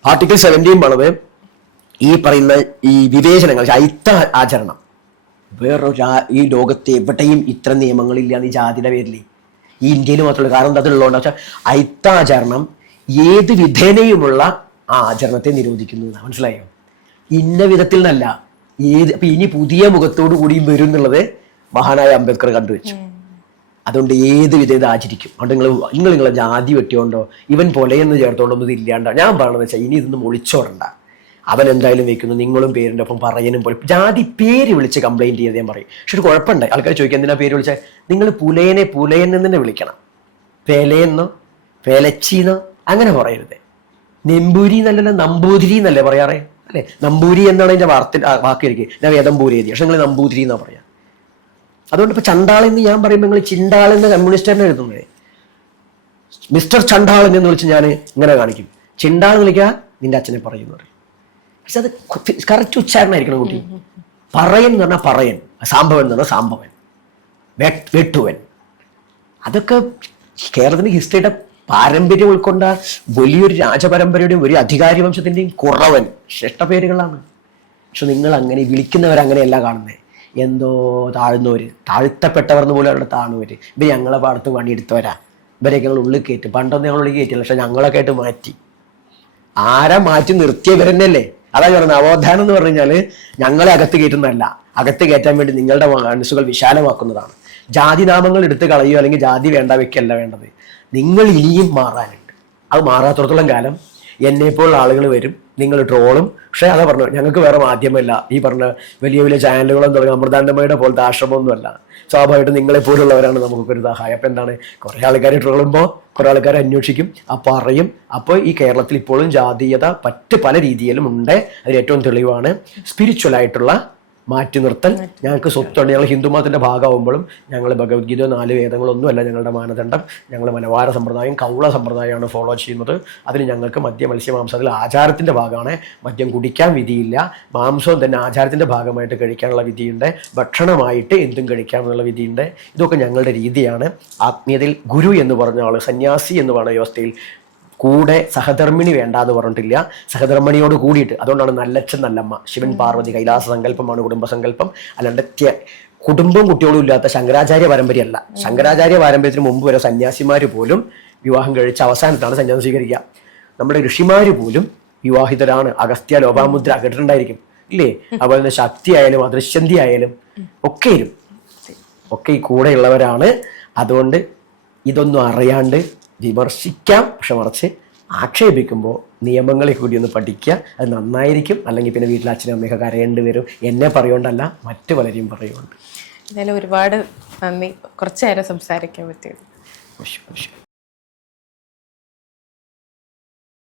ആർട്ടിക്കിൾ 17 പറഞ്ഞത് ഈ പറയുന്ന ഈ വിവേചനങ്ങൾ, അയിത്ത ആചരണം, വേറൊരു ഈ ലോകത്തെ എവിടെയും ഇത്ര നിയമങ്ങളില്ല ഈ ജാതിയുടെ പേരിൽ, ഈ ഇന്ത്യയിൽ മാത്രമല്ല. കാരണം എന്താ ഉള്ളതുകൊണ്ട് വെച്ചാൽ അയിത്താചരണം ഏത് വിധേനയുമുള്ള ആ ആചരണത്തെ നിരോധിക്കുന്നു. മനസ്സിലായോ? ഇന്ന വിധത്തിൽ നിന്നല്ല, അപ്പൊ ഇനി പുതിയ മുഖത്തോടു കൂടിയും വരും എന്നുള്ളത് മഹാനായ അംബേദ്കർ കണ്ടുവച്ചു. അതുകൊണ്ട് ഏത് വിധം ഇത് ആചരിക്കും. അതുകൊണ്ട് നിങ്ങളെ ജാതി വെട്ടിയോണ്ടോ ഇവൻ പൊലയെന്ന് ചേർത്തോണ്ടോ ഇത് ഇല്ലാണ്ടോ. ഞാൻ പറയണമെന്ന് വെച്ചാൽ ഇനി ഇതൊന്നും ഒളിച്ചോടണ്ട. അവൻ എന്തായാലും വെക്കുന്നു, നിങ്ങളും പേരിൻ്റെ ഒപ്പം പറയനും പോലെ ജാതി പേര് വിളിച്ച് കംപ്ലൈൻറ്റ് ചെയ്ത് ഞാൻ പറയും. പക്ഷെ ഒരു കുഴപ്പമുണ്ട്, ആൾക്കാർ ചോദിക്കുക എന്തിനാ പേര് വിളിച്ചാൽ. നിങ്ങൾ പുലയൻ എന്ന് തന്നെ വിളിക്കണം. പേലയെന്നോ പേലച്ചിന്നോ അങ്ങനെ പറയരുത്. നെമ്പൂരി എന്നല്ലല്ലോ, നമ്പൂതിരി എന്നല്ലേ പറയാറേ, അല്ലേ? നമ്പൂരി എന്നാണ് എൻ്റെ വാക്കിരിക്കുക. ഞാൻ വേദംപൂരി എഴുതി, പക്ഷെ നിങ്ങൾ നമ്പൂതിരി എന്നാ പറയാം. അതുകൊണ്ട് ഇപ്പൊ ചണ്ടാളെന്ന് ഞാൻ പറയുമ്പോൾ നിങ്ങൾ ചിണ്ടാളെന്ന് കമ്മ്യൂണിസ്റ്റുകാരനെ എഴുതുന്നത്. മിസ്റ്റർ ചണ്ടാളൻ എന്ന് വിളിച്ച് ഞാൻ ഇങ്ങനെ കാണിക്കും. ചിണ്ടാൾ വിളിക്കുക, നിന്റെ അച്ഛനെ പറയുന്നു. പക്ഷെ അത് കറക്റ്റ് ഉച്ചാരണമായിരിക്കണം കുട്ടി. പറയൻ എന്ന് പറഞ്ഞാൽ പറയൻ, സാംഭവൻ എന്ന് പറഞ്ഞാൽ സാംഭവൻ, വെട്ടുവൻ. അതൊക്കെ കേരളത്തിന്റെ ഹിസ്റ്ററിയുടെ പാരമ്പര്യം ഉൾക്കൊണ്ട വലിയൊരു രാജപരമ്പരയുടെയും ഒരു അധികാരി വംശത്തിന്റെയും കുറവൻ ശ്രേഷ്ഠ പക്ഷെ നിങ്ങൾ അങ്ങനെ വിളിക്കുന്നവരങ്ങനെയല്ല കാണുന്നത്. എന്തോ താഴ്ന്നവര്, താഴ്ത്തപ്പെട്ടവർ എന്ന് പോലും അവരുടെ താഴ്ന്നവര്. ഇവർ ഞങ്ങളെ പാടത്ത് പണിയെടുത്തവരാ, ഇവരെയൊക്കെ ഞങ്ങൾ ഉള്ളിൽ കയറ്റി. പണ്ടൊന്നും ഞങ്ങൾ ഉള്ളിൽ കയറ്റില്ല, പക്ഷെ ഞങ്ങളൊക്കെ ആയിട്ട് മാറ്റി. ആരാ മാറ്റി നിർത്തിയവരെന്നല്ലേ? അതാ പറയുന്നത്. നവോത്ഥാനം എന്ന് പറഞ്ഞു കഴിഞ്ഞാൽ ഞങ്ങളെ അകത്ത് കയറ്റുന്നതല്ല, അകത്ത് കയറ്റാൻ വേണ്ടി നിങ്ങളുടെ മനസ്സുകൾ വിശാലമാക്കുന്നതാണ്. ജാതി നാമങ്ങൾ എടുത്ത് കളയോ അല്ലെങ്കിൽ ജാതി വേണ്ട വെക്കല്ല വേണ്ടത്. നിങ്ങൾ ഇനിയും മാറാനുണ്ട്. അത് മാറാത്തോടത്തോളം കാലം എന്നെപ്പോലുള്ള ആളുകൾ വരും, നിങ്ങൾ ട്രോളും. പക്ഷെ അതാ പറഞ്ഞു, ഞങ്ങൾക്ക് വേറെ മാധ്യമമല്ല, ഈ പറഞ്ഞ വലിയ വലിയ ചാനലുകളും തുടങ്ങി അമൃതാനന്ദമയുടെ പോലത്തെ ആശ്രമമൊന്നുമല്ല. സ്വാഭാവികമായിട്ടും നിങ്ങളെപ്പോലുള്ളവരാണ് നമുക്കൊരു സഹായം. അപ്പം എന്താണ്, കുറേ ആൾക്കാർ ട്രോളുമ്പോൾ കുറേ ആൾക്കാർ അന്വേഷിക്കും, അപ്പോൾ അറിയും. അപ്പോൾ ഈ കേരളത്തിൽ ഇപ്പോഴും ജാതീയത പല രീതിയിലും ഉണ്ട്. അതിൽ ഏറ്റവും തെളിവാണ് സ്പിരിച്വലായിട്ടുള്ള മാറ്റി നിർത്തൽ. ഞങ്ങൾക്ക് സ്വത്തുണ്ട്. ഞങ്ങൾ ഹിന്ദുമതത്തിന്റെ ഭാഗമാകുമ്പോഴും ഞങ്ങൾ ഭഗവത്ഗീത 4 വേദങ്ങളൊന്നുമല്ല ഞങ്ങളുടെ മാനദണ്ഡം. ഞങ്ങൾ മനവാര സമ്പ്രദായം, കൗള സമ്പ്രദായമാണ് ഫോളോ ചെയ്യുന്നത്. അതിന് ഞങ്ങൾക്ക് മത്സ്യമാംസത്തിൽ ആചാരത്തിന്റെ ഭാഗമാണ്. മദ്യം കുടിക്കാൻ വിധിയില്ല. മാംസവും തന്നെ ആചാരത്തിന്റെ ഭാഗമായിട്ട് കഴിക്കാനുള്ള വിധിയുണ്ട്. ഭക്ഷണമായിട്ട് എന്തും കഴിക്കാമെന്നുള്ള വിധിയുണ്ട്. ഇതൊക്കെ ഞങ്ങളുടെ രീതിയാണ്. ആത്മീയതയിൽ ഗുരു എന്ന് പറഞ്ഞ ആള്, സന്യാസി എന്ന് പറയുന്ന വ്യവസ്ഥയിൽ കൂടെ സഹധർമ്മിണി വേണ്ട എന്ന് പറഞ്ഞിട്ടില്ല, സഹധർമ്മിണിയോട് കൂടിയിട്ട്. അതുകൊണ്ടാണ് നല്ലച്ഛൻ നല്ലമ്മ, ശിവൻ പാർവതി, കൈലാസ സങ്കല്പമാണ് കുടുംബസങ്കല്പം. അല്ലാണ്ട് കുടുംബവും കുട്ടികളും ഇല്ലാത്ത ശങ്കരാചാര്യ പാരമ്പര്യമല്ല. ശങ്കരാചാര്യ പാരമ്പര്യത്തിന് മുമ്പ് വരെ സന്യാസിമാർ പോലും വിവാഹം കഴിച്ച അവസാനത്താണ് സന്യാസം സ്വീകരിക്കുക. നമ്മുടെ ഋഷിമാര് പോലും വിവാഹിതരാണ്. അഗസ്ത്യ ലോപാമുദ്ര കേട്ടിട്ടുണ്ടായിരിക്കും ഇല്ലേ? അതുപോലെ തന്നെ ശക്തി ആയാലും അദൃശ്യന്തി ആയാലും ഒക്കെ ഈ കൂടെയുള്ളവരാണ്. അതുകൊണ്ട് ഇതൊന്നും അറിയാണ്ട് വിമർശിക്കാം, പക്ഷെ മറിച്ച് ആക്ഷേപിക്കുമ്പോൾ നിയമങ്ങളെ കൂടി ഒന്ന് പഠിക്കുക. അത് നന്നായിരിക്കും. അല്ലെങ്കിൽ പിന്നെ വീട്ടിൽ അച്ഛനും അമ്മയൊക്കെ കരയേണ്ടി വരും. എന്നെ പറയുകൊണ്ടല്ല, മറ്റു പലരെയും പറയുന്നുണ്ട്. എന്തായാലും ഒരുപാട് നന്ദി, കുറച്ചു നേരം സംസാരിക്കാൻ പറ്റിയത്.